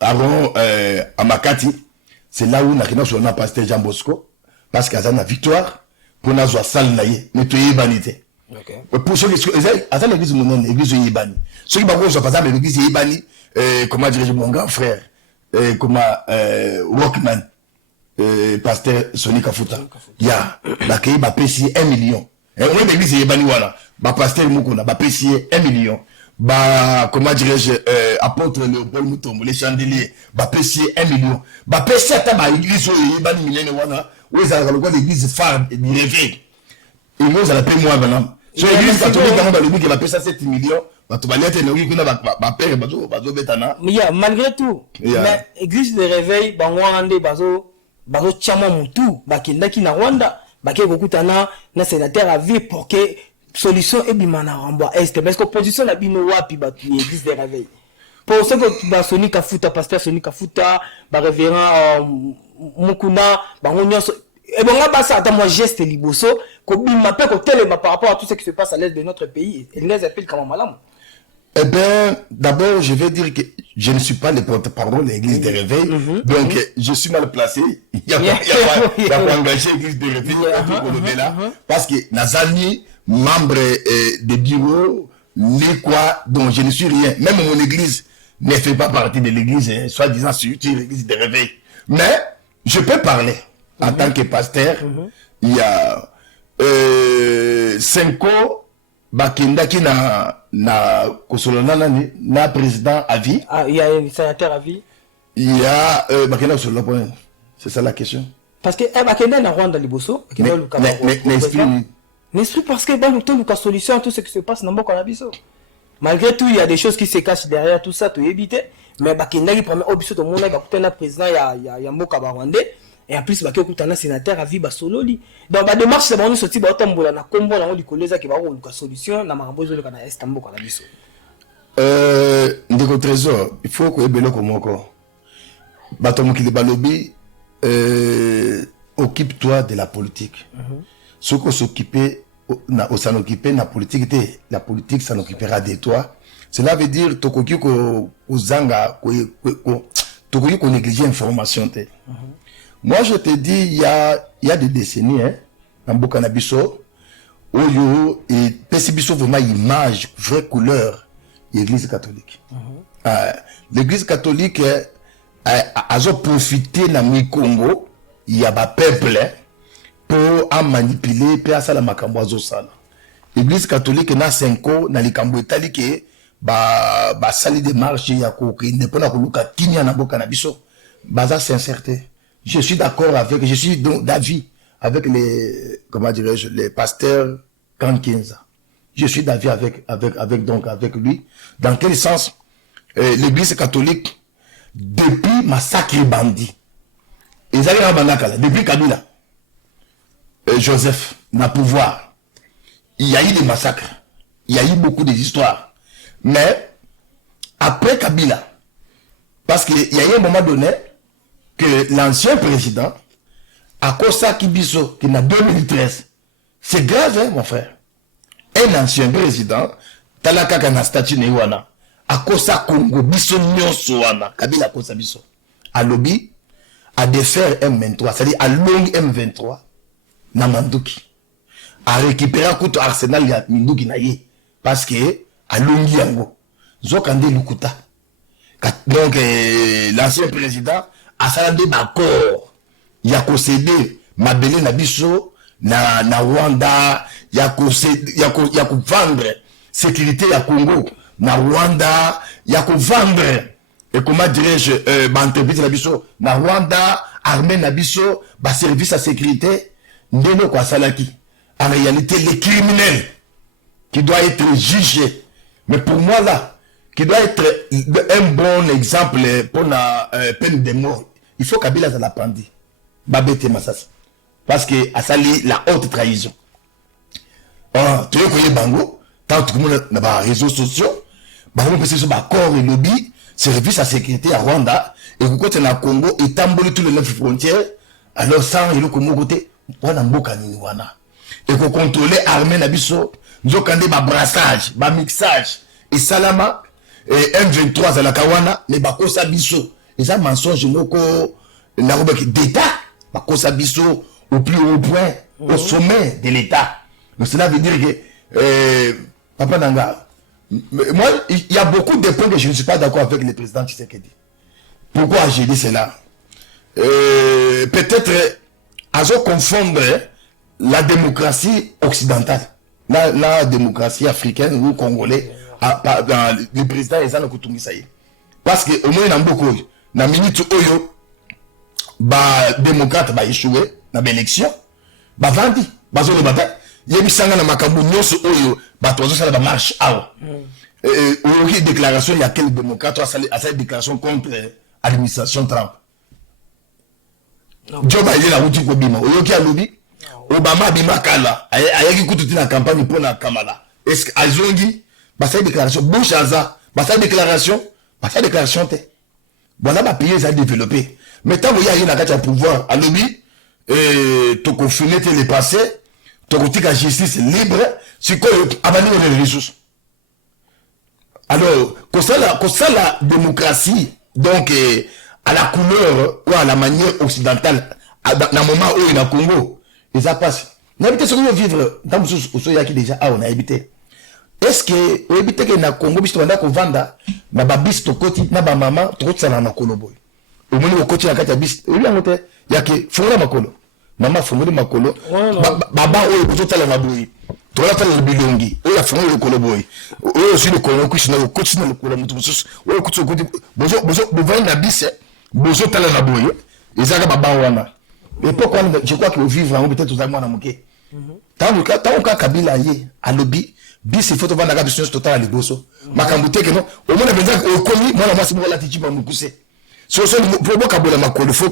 Aaron Amakati, c'est là où on a pasteur Jean Bosco, parce qu'il y a une victoire pour nous avoir salle naïe, mais tu es banité. Pour ceux qui sont l'église monnaie, l'église Yébani. Ceux qui sont pas l'église Yébani, comment dirais-je, mon grand frère, comment Rockman, pasteur Sonny Kafuta. Il y a la qui va payer 1 million. Et on est l'église Yébani voilà, bah pasteur Mukuna va payer 1 million. Bah comment dirais-je, apôtre Léopold Mutombo, les chandeliers, va payer 1 million. Va payer cette l'église Yébani million voilà, où ils ont l'église phare du réveil. Et nous allons payer moins maintenant. So l'église catholique quand on va payer ça 7 millions. Malgré tout, l'église de réveil, bazo chama mutu, bakindaki na Rwanda, bake kokutana na sénateur à vie pour que solution ebimana ramba est parce que position la bino wapi batu l'église de réveil. Pour ce que ba Sonny Kafuta, pasteur Sonny Kafuta, ba révérend Mukuna, ba nyonso et bon là ça attends moi geste liboso ko bima pe ko telema par rapport à tout ce qui se passe à l'est de notre pays et les appelle comme malam. Eh bien, d'abord, je vais dire que je ne suis pas le porte-parole de l'église de réveil, donc je suis mal placé. Il n'y a pas engagé l'église de réveil parce que Nazani, membre de bureau, n'est quoi, donc je ne suis rien. Même mon église ne fait pas partie de l'église, soi-disant sur l'église de réveil. Mais je peux parler en tant que pasteur. Il y a 5 ans. Bakindaki na kosolona na président à vie. Ah, il y a un sénateur à vie. Il y a Bakenda sur le point. C'est ça la question. Parce que Bakenda na Rwanda liboso, mais parce que dans le temps nous solution à tout ce qui se passe dans Mboka na biso. Malgré tout, il y a des choses qui se cachent derrière tout ça, tu éviter. Mais Bakenda qui prend au biso to mona ba kutana président ya Mboka ba Rwandais. Et en plus, il y a un sénateur à vie solo. Donc, la démarche, c'est que sorti ba tombola na kombo na ngoli koleza ki ba ko luka solution na marambozo le kana est mboka na biso. Ndeko trésor, il faut que ebelo komoko. Batomo ki le balobi occupe-toi de la politique. Ce qu'on s'occuper na s'en occuper na politique la politique s'en occupera de toi. Cela veut dire tokoki ko uzanga ko tokoki ko négliger information te. Moi, je te dis, il y a des décennies, hein, dans Bokanabiso, où il y a vraiment image, vraie couleur, l'église catholique. L'église catholique a profité de la Congo, il y a un peuple pour manipuler, pour faire la makamboazo sala. L'église catholique n'a 5 ans, dans les Cambouetali, qui ba sali de marche, il y a qui n'est pas là pour le Kenya na Bokanabiso. Baza sincérité. Je suis d'accord avec, je suis donc d'avis avec les, comment dirais-je, les pasteurs Kankinza. Je suis d'avis avec lui. Dans quel sens, l'église catholique, depuis massacre bandit, depuis Kabila, Joseph n'a pouvoir, il y a eu des massacres, il y a eu beaucoup d'histoires. Mais, après Kabila, parce qu'il y a eu un moment donné, que l'ancien président, Akosa Kibiso, qui n'a 2013, c'est grave, hein, mon frère. Un ancien président, Talaka Kanastati Newana, Akosa Congo, Biso Nyonsoana, Kabila Akosa Biso, à lobby, à défaire M23, c'est-à-dire à longue M23, Namanduki, à récupérer un coup Arsenal ya Minduki Naye, parce que, à longue Yango, Zokande Lukuta. Donc, l'ancien président, à ça d'accord il y a concédé Mabele na biso na Rwanda il y a vendre sécurité à Congo na Rwanda il y a vendre et comment dirais-je entreprise na biso na Rwanda armée na biso ba service à sécurité ndeno kwa salaki en réalité les criminels qui doivent être jugés mais pour moi là qui doit être un bon exemple pour la peine de mort. Il faut Kabila ça l'apprenti. Babete Massas. Parce que à ça la haute trahison. Tu veux connaître Bango, tant que tout le monde dans les réseaux sociaux, Bango peut se battre corps et lobby, service à sécurité à Rwanda, et quand tu es au Congo, et t'emboule tous les 9 frontières, alors ça, il y a le côté, on a beaucoup de et qu'on contrôle l'armée Nabiso, nous avons un brassage, un mixage, et Salama, et M23 à la Kawana, mais Bakosa Bisso, et ça, mensonge, d'État, Bakosa Bisso, au plus haut point, au sommet de l'État. Donc cela veut dire que, Papa Nanga, moi, il y a beaucoup de points que je ne suis pas d'accord avec le président Tshisekedi. Pourquoi j'ai dit cela? Peut-être, à se confondre la démocratie occidentale, la démocratie africaine ou congolais, le président Ezana Koutoumi. Parce que au moins, il y a beaucoup, dans la minute où les démocrates ont échoué dans l'élection, ils ont vendu, ils ont bataille. Il y a eu makambu nyonso oyo batozo sala ba marche awa une déclaration il y a quel démocrate a cette déclaration contre l'administration Trump. Joe Biden a outi ko bima oyo ki alobi Obama bima kala ayaki kututi na campagne pour na Kamala est-ce que azongi ba cette déclaration Bush aza ba cette déclaration te voilà ba pays a développé mais tant qu'il y a une attaque à pouvoir alobi to confiner les passé tu la justice libre, c'est quoi abandonner les ressources. Alors, comme ça la démocratie, donc à la couleur ou à la manière occidentale, dans le moment où il y a Congo, et ça passe. On a habité sur nous vivre, dans le qui déjà, on a habité. Est-ce que, on a habité que dans le Congo, puisque on a qu'on venda, na babis to koti, na ba maman, trop de ça na koloboy. Au moins, au koti na kati abis, il y a que, faut la makolo. Maman fongoli makolo baba oyo bozotala na boyi tolata na bilongi oyo fongoli lokolo boyi oyo aussi le kolo kushina le kushina le kolo mutu mususu oyo kutu kodi bozo bovani na bise bozotala na boyi ezaka baba wana et pourquoi je crois que vivre en peut-être aux amants na muke tant que Kabila ye alobi bise photo vana ka business total liboso makambu teke no au moins benza okomi mwana mwasi mo la tichi ba mukuse so pour boka bola makolo faut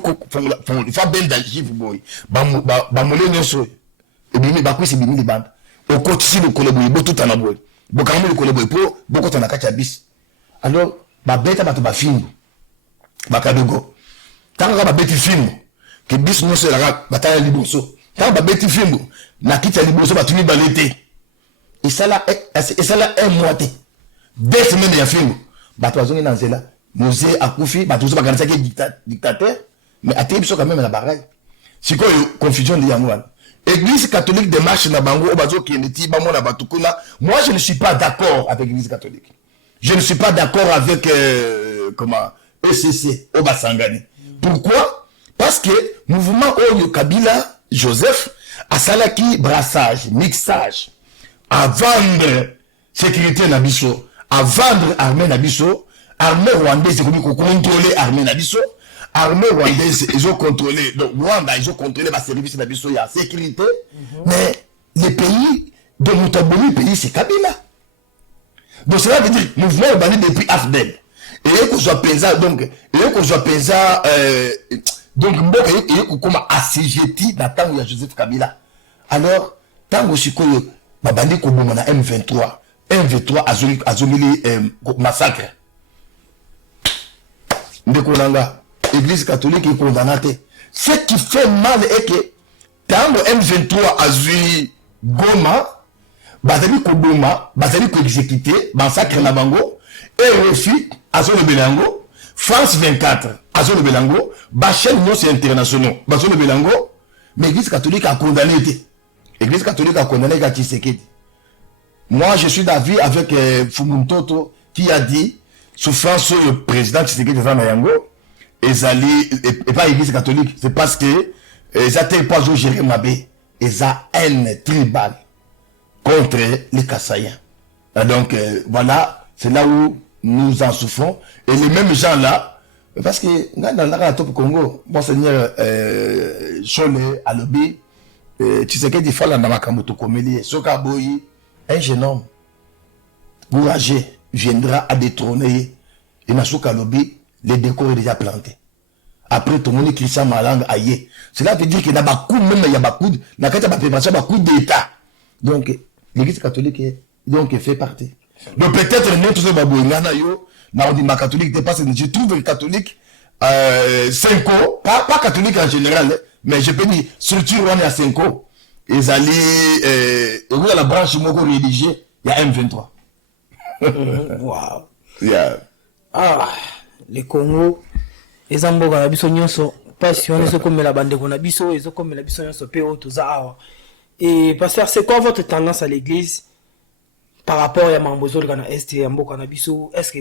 bel d'archive boy ba molé nyonso et bimi ba kwisi bimi libanda au kotisi le koloboy bo tout en aboy boka mo le koloboy po boko tana kacha bis alors ba beta ba to ba film ba kadogo tanga ba beti film que bis nyonso la batala liboso tanga ba beti film na kita liboso ba tuni balete et ça là un mois 2 semaines ya film ba to azongi na nzela Mosé a Koufi, bah tout ça, bah c'est dictateur, mais à Tébis quand même la baraille. C'est quoi confusion de Yamouan? Église catholique démarche na bango, obazo qui est ti, bah moi na batukuna. Moi je ne suis pas d'accord avec l'Église catholique. Je ne suis pas d'accord avec comment ECC Obasangani. Pourquoi? Parce que mouvement Oyo Kabila Joseph a salaki brassage, mixage, à vendre sécurité nabiso, à vendre armée nabiso. Armée rwandaise, c'est comme contrôler l'armée Nabiso. Armée rwandaise, ils ont contrôlé, donc Rwanda, ils ont contrôlé ma service Nabiso, il y a sécurité. Mais les pays de Moutaboli, pays, c'est Kabila. Donc cela veut dire, mouvement urbain depuis Afdel. Et qu'on soit pesant, donc, et qu'on comme assujetti dans le temps où il y a Joseph Kabila. Alors, tant que je suis babandi ko bomana M23, M23 azomili massacre. Ndekolanga, Église catholique est condamnée. Ce qui fait mal est que tant que M23 a vu Goma, Bazali Koboma, Bazali ko exécuté, massacre na bango, et refit Azole Belango, France 24, Azole Belango, Bachel non c'est international, Bazole Belango, mais l'Église catholique a condamné. L'Église catholique a condamné Tshisekedi. Moi je suis d'avis avec Fumuntoto qui a dit souffrance sur le président Tshisekedi Zanayango et pas l'église catholique, c'est parce que ils n'ont pas géré Mabé, ils ont haine tribale contre les Kassaïens. Donc voilà, c'est là où nous en souffrons. Et les mêmes gens là, parce que dans la top Congo, Monseigneur Chole Alobi, Tshisekedi Fala Namakamouto Komeli, Soka Boyi, un jeune homme courageux, viendra à détrôner et Nasuka Lobi, les décors est déjà planté. Après, tout le monde Christian Malang aïe. Cela veut dire qu'il y a beaucoup, même il y a beaucoup, n'a qu'à préparation, beaucoup d'État. Donc, l'Église catholique donc fait partie. Donc peut-être nous tous les babou, n'a dit ma catholique dépasse. Je trouve le catholique 5 ans, pas catholique en général, mais je peux dire structure on est à 5 ans. Ils allaient dans la branche moko religieux, il y a M23. Waouh. Yeah. Ah, le Congo, les amboga na biso nyonso, passion les comme la bande qu'on a biso, ils comme la biso nyonso pe otoza. Et pasteur, c'est quoi votre tendance à l'église par rapport à Mambozo le Ghana Est et Mboka na biso? Est-ce que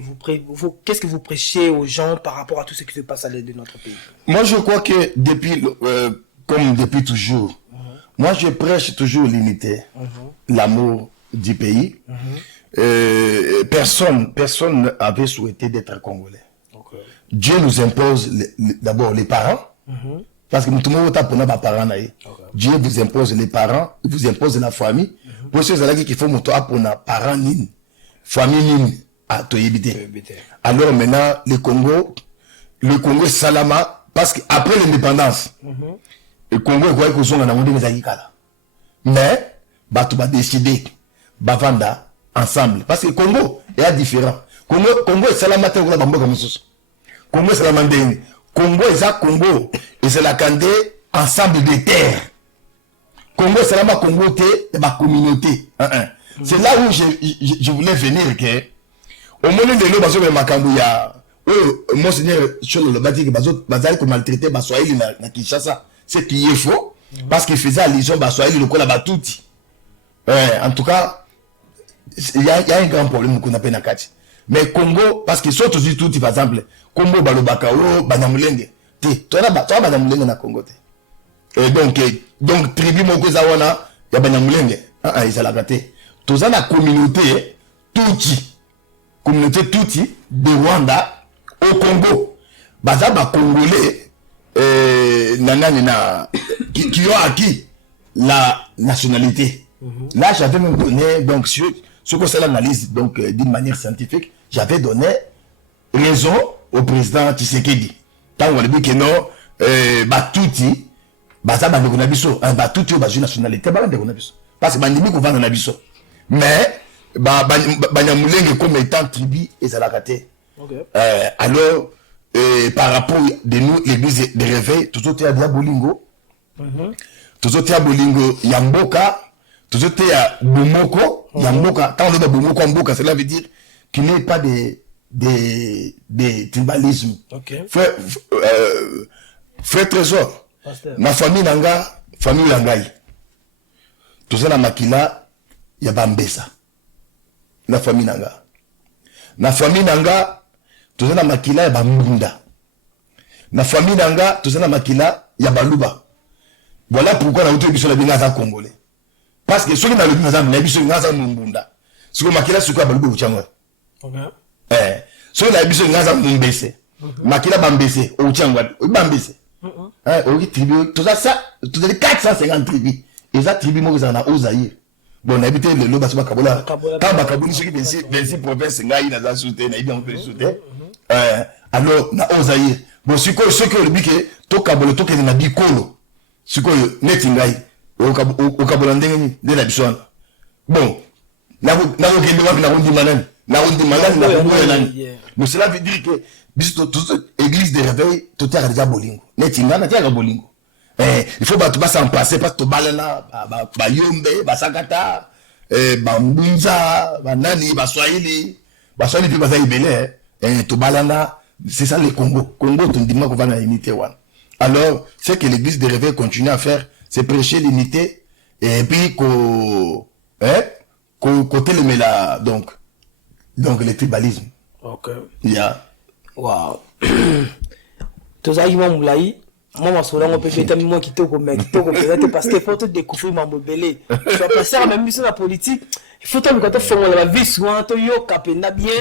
qu'est-ce que vous prêchez aux gens par rapport à tout ce qui se passe à l'aide de notre pays? Moi je crois que depuis comme depuis toujours, moi je prêche toujours l'unité, l'amour du pays. Personne n'avait souhaité d'être congolais. Okay. Dieu nous impose d'abord les parents, parce que tout le monde a pour nos parents. Dieu vous impose les parents, il vous impose la famille. Pour ceux qui font moto pour nos parents, famille à to éviter. Alors maintenant le Congo est salama parce qu'après l'indépendance, le Congo est quoi que sont dans les mais tu vas décider bavanda ensemble parce que le Congo est différent. Congo est salama te kuna bambo comme ça. Congo est salama ndeni. Congo est Congo et c'est la candé ensemble des terres. Congo est salama Congo te ma communauté. C'est là où je voulais venir que au moment de l'eau bazo be makambu ya monseigneur Cholo le bati que bazali ko maltraiter baswahili na Kinshasa, c'est qui est faux parce qu'il faisait allusion baswahili le kola batuti. En tout cas il y a un grand problème qu'on appelle Nakati. Mais Congo, parce qu'ils sont aussi tout, par exemple, Congo, Balobakao, Banamulenge. Tu as Banamulenge na Congo. Et donc, tribu Mokozawana, il y a Banamulenge. Ils ont la gâté. Tous la communauté, Touti, de Rwanda, au Congo. Bazaba Congolais, qui ont acquis la nationalité. Là, j'avais même donné, donc, ce que c'est l'analyse, donc, d'une manière scientifique, j'avais donné raison au président Tshisekedi. Tant qu'on a dit que non, Batouti, Bazaba de Gonabiso, Batouti ou Bazou nationalité, de Gonabiso. Parce que Bandimi qu'on va dans Nabiso. Mais, Banyamulenge comme étant tribu et ça l'a raté. Alors, par rapport de nous, l'église de réveil, tout autres à Bolingo, tout autres à Bolingo, Yamboka, tout autres à Bomoko, Yamboka, quand on dit Bomoko, Yamboka, cela veut dire qu'il n'y ait pas de tribalisme. Frère Trésor, ma famille Nanga, famille Langai, tout ça, la Makila, il y a Bambesa. La famille Nanga. La famille Nanga, tout ça, la Makila, il y a Bambunda. La famille Nanga, tout ça, la Makila, il y a Baluba. Voilà pourquoi on a eu sur la Binaza congolais. Parce que ceux qui ont le Binaza, il y a sur la Binaza. Ce que Makila, c'est quoi Baluba ou Tchangwa? Ceux qui ont sur la Binaza, Makila Bambese, ou Tchangwa, ou Bambese. Tout ça, tout ça, 450 tribus. Et ça, tribu, moi, vous en avez Ozaïr. Bon, on a habité le Loba Kabola. Quand Bakabouni, ceux qui 26 provinces, il y a dans soutien, il y a un soutien. Alors, on a Ozaïr. Bon, ceux qui ont dit que tout Kabola, tout qui est dans Bikolo, ceux qui ont Netingaï, au Kabola, de la Bisson. Bon, n'a pas de manan. Mais cela veut dire que, toute église de réveil, tout est déjà Bolingo. Netinga, n'a pas Bolingo. Il faut pas s'en passer parce que balana bayombe basakata bambunza banani baswahili puis bazaibele to balana, c'est ça le Congo ton dimanche qu'on va dans l'unité one. Alors ce que l'église de réveil continue à faire, c'est prêcher l'unité et puis côté le mela donc le tribalisme. OK. Yeah. Wow. Tozaïma Moulaï. Moi, je suis peut-être moi qui peut-être parce qu'il faut te découvrir ma belé. Tu vas passer à même sur la politique. Il faut que tu fasses la vie souvent, tu as bien.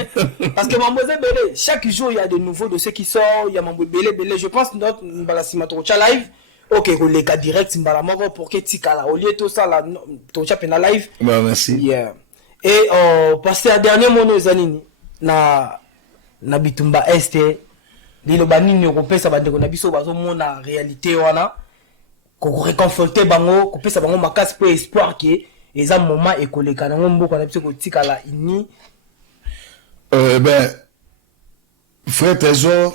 Parce que mademoiselle Belé, chaque jour il y a de nouveaux dossiers qui sortent. Il y a mademoiselle Belé. Je pense que notre live, ok, les cas directs, pour que tu as au lieu de tout ça, tu as live. Merci. Yeah. Et passer à dernier mot, nos amis. na bitumba este lelo banini kopesa bandeko na biso bazomona réalité wana ko réconforter bango kopesa bango makasi pe espoir que eza moment ekoleka nango mboka na biso kotikala ini. Ben frère Trésor,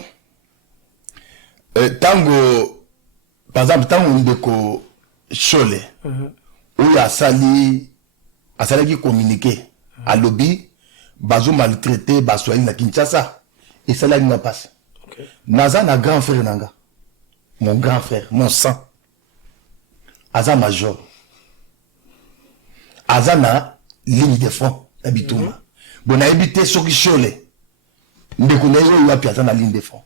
tango par exemple tango ndeko Chole où asali qui communiquer à lobby bazo maltraité baswali na Kinshasa et ça là il n'a pas. Naza na grand frère nanga, mon grand frère, mon sang, aza major, aza na ligne de front habituma. Bon a habité sur Chole, ndeko na yo ya piata na ligne de front.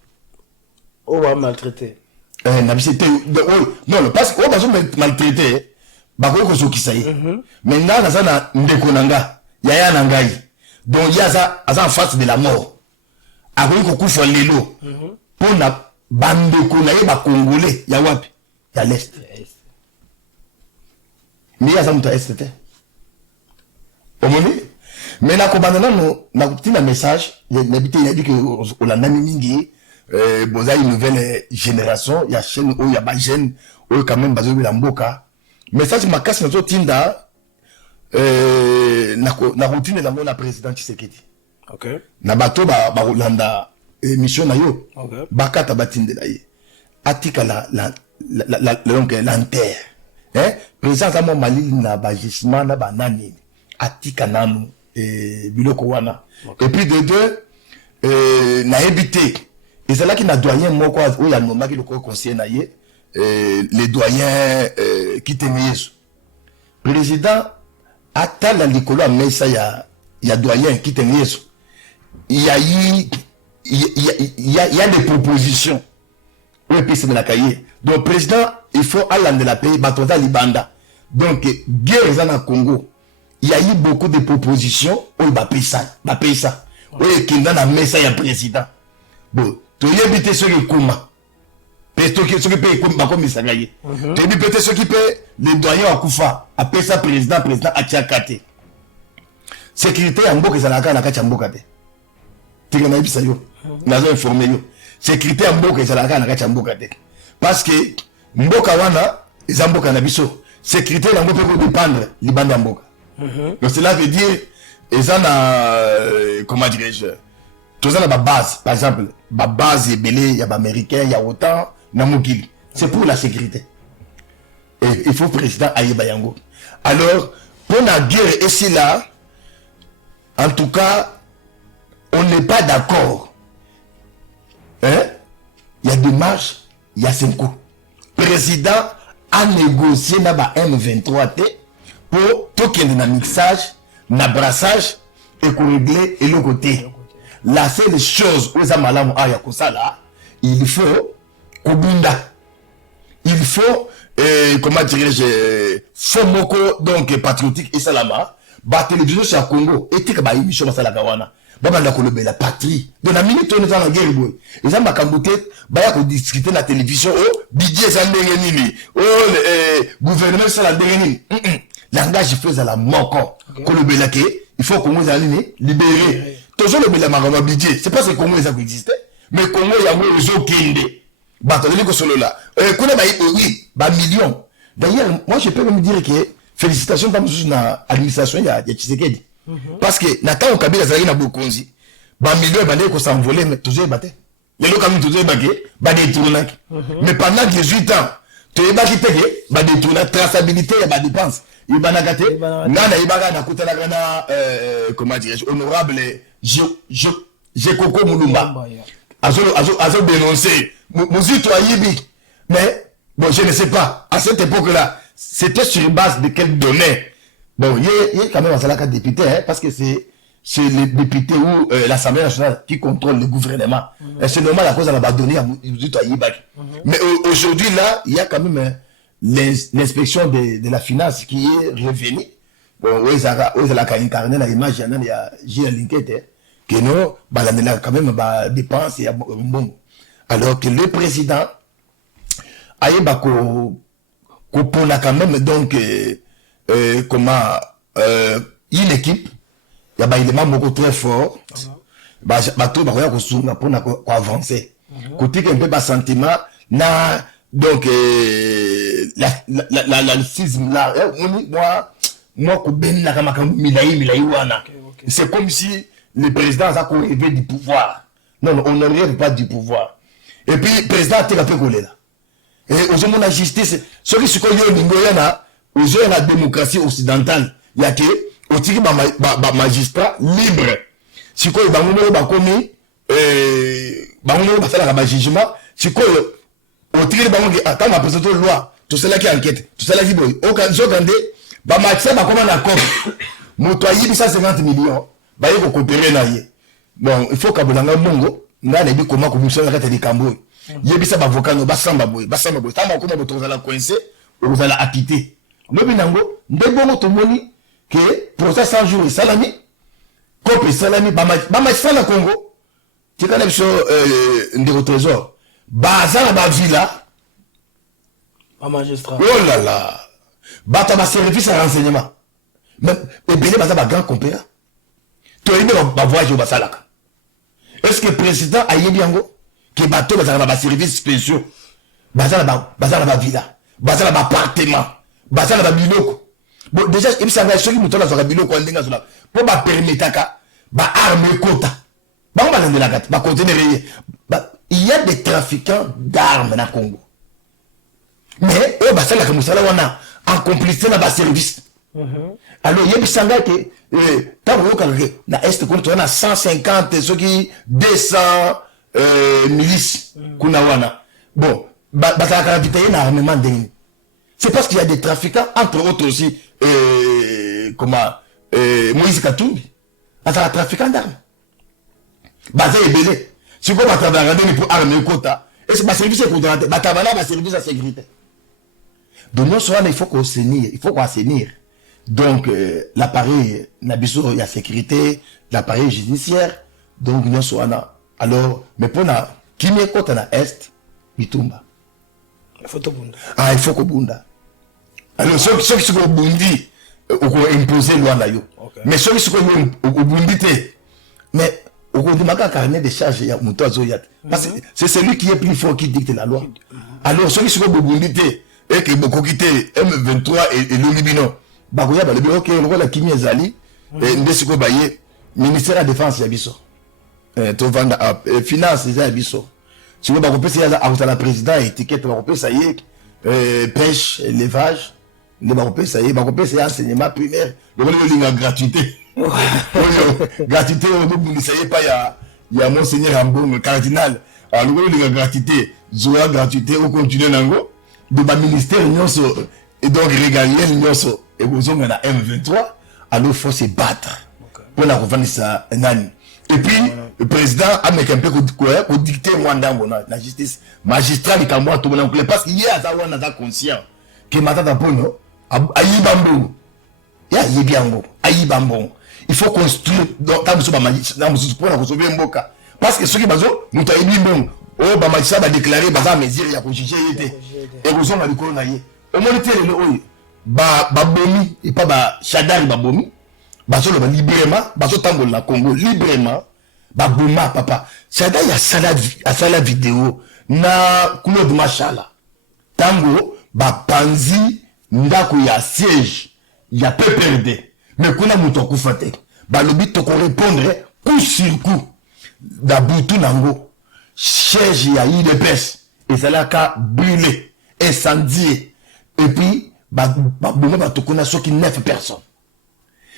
On va maltraiter. Non, parce que bazo maltraité, bako ko sokisa ye. Maintenant naza na ndeko nanga, yaya nangai. Donc yaza aza en face de la mort. Akoki kokufa lelo pona bandeko na ye bakongolais ya wapi ya l'est mais yaza mutu ya est te omoni mais nakobanda nano nakotina message nabite yabi ke olandami mingi boza une nouvelle génération ya chaîne oyo ya bajeune oyo quand même bazobela mboka message makasi nazotinda nakotinela ngo na président Tshisekedi. Okay. Na bato ba mission na yo. Okay. Bakata batindela ye. Atika donc l'enterre. Président mo malili na bajissement na banani. Atika nanu biloko wana. Okay. Et puis de deux na habité. Et c'est là qui na doyen moko o ya nomaki le conseiller na ye les doyens qui tenaient Yesu. Président atala likolo a mesa ya doyen qui tenaient Yesu. Il y a des propositions. Oui, puis c'est de la cahier. Donc, président, il faut aller de la paix, Batoza Libanda. Donc, guerre dans le Congo, il y a eu beaucoup de propositions. Oui, va payer ça. Oui, qui dans la messe, il y a président. Bon, tu y habité ceux qui Kouma. Ceux qui payent comme ça, tu y habité ceux qui payent les doyens à Koufa. Après ça, président, Atiakate. Sécurité, en Boka, ça n'a qu'à la Kachamboka. Tigana ibisa yo nazo informer yo sécurité mboka ezalaka na kati mboka te parce que mboka wana eza mboka na biso sécurité na mboka peut dépendre libanda mboka. Donc cela veut dire eza na comment dirais-je tous na ba base par exemple ba base ebele ya ba américain ya OTAN na mokili c'est pour la sécurité et il faut président ayeba yango. Alors pour la guerre ici là en tout cas on n'est pas d'accord. Il y a des marches, il y a 5 coups. Le président a négocié na M23 pour tout qu'il y ait un mixage, un brassage et qu'on règle et le côté. La seule chose où ça malam aya kosala, il faut kobunda. Il faut comment dirais-je fomoko donc patriotique et salama, ba télévision sur Congo et tika ba émission masala kawana. Baba la kolobela patrie. De la minute on est dans la guerre boy. Les gens makambote baya ko discuter la télévision oh budget ça ndenge nini. Oh gouvernement ça la ndenge nini. Langage fait à la moko. Kolobela ke il faut Congo za nini libérer. Toujours le bela makamba budget. C'est pas ce Congo ça existe mais Congo ya mo zo kende. Bato ko solo là. Kuna ba oui, ba millions. D'ailleurs moi je peux me dire que félicitations dans l'administration il y a Tshisekedi. Parce que na quand on kabila zali na bokonzi ba millions ba ko s'envoler mais toujours baté les locaux comme toujours baké ba détourner mais pendant 18 ans tu es baké teke ba détourner traçabilité ya ba dépense il ba nakate nana ibaka na kutana kana comment dirais-je honorable j'ai Koko Mulumba azo dénoncer muzito ayibi mais bon je ne sais pas à cette époque là c'était sur base de quelles données. Bon, il y a quand même un député, parce que c'est les députés ou l'Assemblée nationale qui contrôle le gouvernement. C'est normal à cause de la badonnie à Yibak. Mais aujourd'hui, là, il y a quand même l'inspection de la finance qui est revenue. Bon, oui, ça a incarné l'image, il y a Gilles Linkette, que nous, il y a quand même des dépenses. Alors que le président a eu quand même donc comment une équipe il y a des éléments beaucoup très forts bato bakoya kosunga mpona koavancer kotika mpe basentiment na donc la racisme là moi kobendaka makambo milai wana c'est comme si le président a rêvé du pouvoir non on ne rêve pas du pouvoir et puis président ateka mpe kolela et ozomona justice soki sikoyo yo ningo yana ozoya na démocratie occidentale yake otiki magistrat libre sikoyo bango moko bakomi bango moko basalaka bajugement sikoyo otiki bango ke ata bapresente loi tosalaki enquête tosalaki boye zokande bamagistrat bakoma na cope moto ayibisa 50 millions baye kokopere na ye bon il faut kabonanga mbongo nga nayebi koma komisio na kati ya likambo oyo yebisa bavocat no basamba boye tama okoma boto ozala coincé okozala acquitté lobi nango nde bongo tomoni ke procès 100 jours esalami kope esalami bamagistrat na Congo tika na biso ndeko trésor baza na bavila bamagistrat oh là là bato baservice ya renseignement ebele baza bagrand compéra toyebi bavoyage oyo basalaka est-ce que président ayebi yango ke bato bazala na baservice spéciaux baza na bavila baza na baappartement baza na babiloko bon déjà ebisanga soki moto azwaka biloko ndenge azolaka mpo bapermetaka baarme ekota bango balandelaka te baconteneur ye il y a des trafiquants d'armes na Congo mais oyo basalaka mosala wana en complicité na baservice alors yebisanga ke ntango oyokaka ke na este kuna toza na 150 soki 200 milices kuna wana bon bazalaka na vita ye na armement ndenge c'est parce qu'il y a des trafiquants entre autres aussi Moïse Katumbi azala trafiquant d'armes baza ebele sikoyo batabelaka ndeni mpo arme ekota ese baservice ekotana te batabala baservice ya sécurité donc nyonso wana il faut koassainir donc l'appareil na biso ya sécurité l'appareil judiciaire donc nyonso wana alors mais mpona kimi ekota na est bitumba il faut kobunda alors soki sikoyo obundi okoimposer loi na yo mais soki sikoyo obundi te mais okondimaka carnet de charge ya moto azoya te parce que c'est celui qui est plus fort qui dicte la loi alors soki sikoyo bobundi te eke bokoki te M23 elongi bino bakoya balobi ok lokola kimi ezali nde sikoyo baye ministère ya défense ya biso tovanda finance eza ya biso sikoyo bakopesa ye akozala président étiquette bakopesa ye pêche élevage nde bakopesa ye enseignement primaire lokola yolinga gratuité gratuité obobundisa ye pa ya monseigneur Ambongo cardinal lokola yolinga gratuité zoya gratuité okontinue nango de baministère nyonso et donc régalien nyonso ekozonga na M23 alors il faut se battre pour la kovandisa nani et puis le président ameka mpe kodicte mwa ndango na justice magistrat likambo atomona nkule parce que ye aza wana aza conscient ke matata mpono ayiba mbongo ya yebi yango ayiba mbongo il faut construire ta mosusu bamagistrat mosusu mpona kosauve mboka parce que soki bazo moto ayebi mbongo oyo bamagistrat badéclare baza mesure ya kojuge ye te ekozonga likolo na ye omoni te lelo oyo babomi epa bashadari babomi bazoloba librement bazotambola na Congo librement baboma papa shadari asala video na Claude Machala tango bapanzi ndako ya siège ya PPRD mais kuna moto akufa te balobi tokorépondre coup sur coup da butu nango siège ya UDPS ezalaka brûlé incendié et puis baboma batokona soki 9 personnes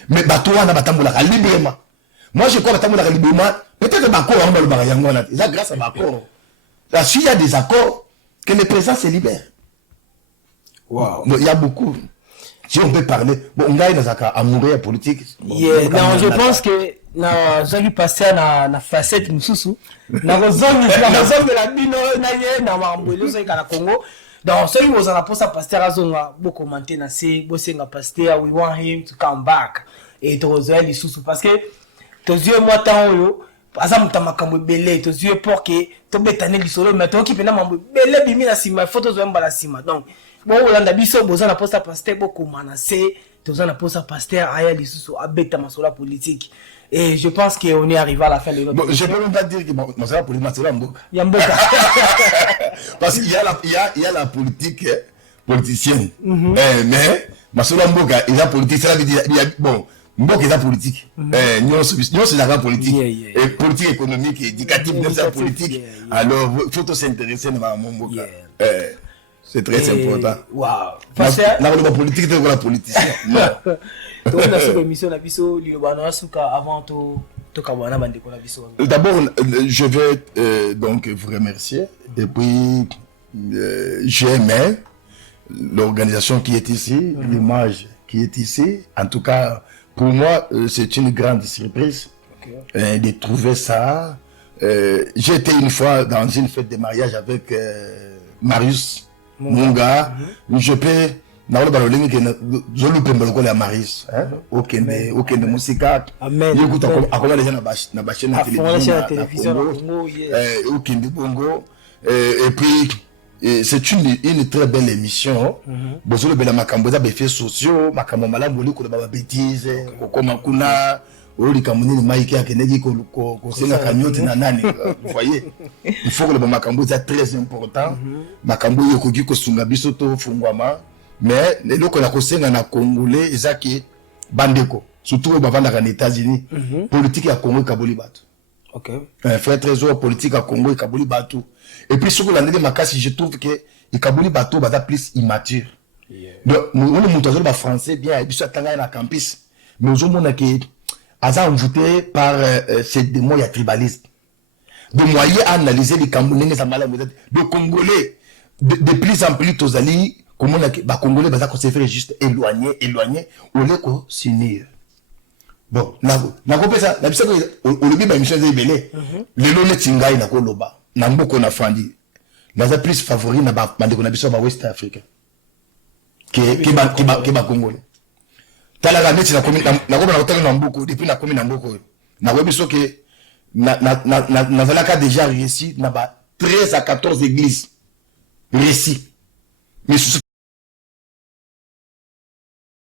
mais bato wana batambolaka librement moi je crois batambolaka librement peut-être bakoro yango balobaka yango wana eza grâce à bakoro s'il y a des accords que le président se libère. Wow. Il y a beaucoup. Si on peut parler, bon, on a une amoureux politique. Yeah, non, je pense que na zaki passer na facette mususu na zone de la bino na ye na mambo zo ka na Congo. Donc ceux qui vous en pour ça pasteur azonga beaucoup commenter na c'est bosenga pasteur we want him to come back et to zo ali susu parce que to yeux moi tant yo asa mutamakambo belé to yeux pour que to betane lisolo mais to ki pena mambo belé bimi na sima photo zo mbala sima donc bon olanda biso boza na posta pasteur beaucoup manase toza na posta pasteur aya lisusu abeta masola politique Et je pense qu'on est arrivé à la fin de notre bon, je ne peux même pas dire que c'est la politique, c'est la Mboka. Il y a Mboka. Parce qu'il y a la politique politicienne. Mais Massoula Mboka, il y a politique, ça veut dire, bon, Mboka est la politique. Nous, c'est la politique. Et politique économique, éducative, c'est la politique. Alors, il faut s'intéresser à Mboka. C'est très important. Waouh. La politique, c'est la politicien. Donc, on a cette émission, avant tout. D'abord, je vais donc vous remercier. Et puis, j'aimais l'organisation qui est ici, l'image qui est ici. En tout cas, pour moi, c'est une grande surprise de trouver ça. J'ai été une fois dans une fête de mariage avec Marius Munga. Je peux... na wala balolingi ke zolu pembe lokola ya Maris okende musika yekuta akoma déjà na ba chaîne de télévision na Congo okende bongo et puis c'est une très belle émission bozolo bela makambo za beffets sociaux makambo malamu liko na ba bêtises kokoma kuna oli kamunini maiki akeneki ko senga kanyote na nani vous voyez il faut que le makambo za très important makambo yokoki ko sunga biso to fungwama. Mais les locaux la kosenga na congolais ezaki bandeko surtout bavanda en États-Unis politique ya Congo kaboli bato frère trésor politique à Congo kaboli bato et puis sur la ndenge makasi je trouve que kaboli bato baza plus immature donc nous montazo ba français bien et puis ça tanga na campus mais nous on a que aza envoûté par ces démons ya tribaliste de moyen à analyser les Congolais ça mal de Congolais de plus en plus tozali comment les Congolais se faire juste éloigner au lieu de s'unir. Bon, na ko pesa na bisa ko o lebi ba mission zebele le lo netingai na ko loba na mboko na fandi na za plus favori na ba bandeko na biso ba West Africa ke ba Congolais tala ga meti na komi na ko na hôtel na mboko depuis na komi na mboko na ko biso ke na valaka déjà réussi na ba 13 à 14 églises réussi mais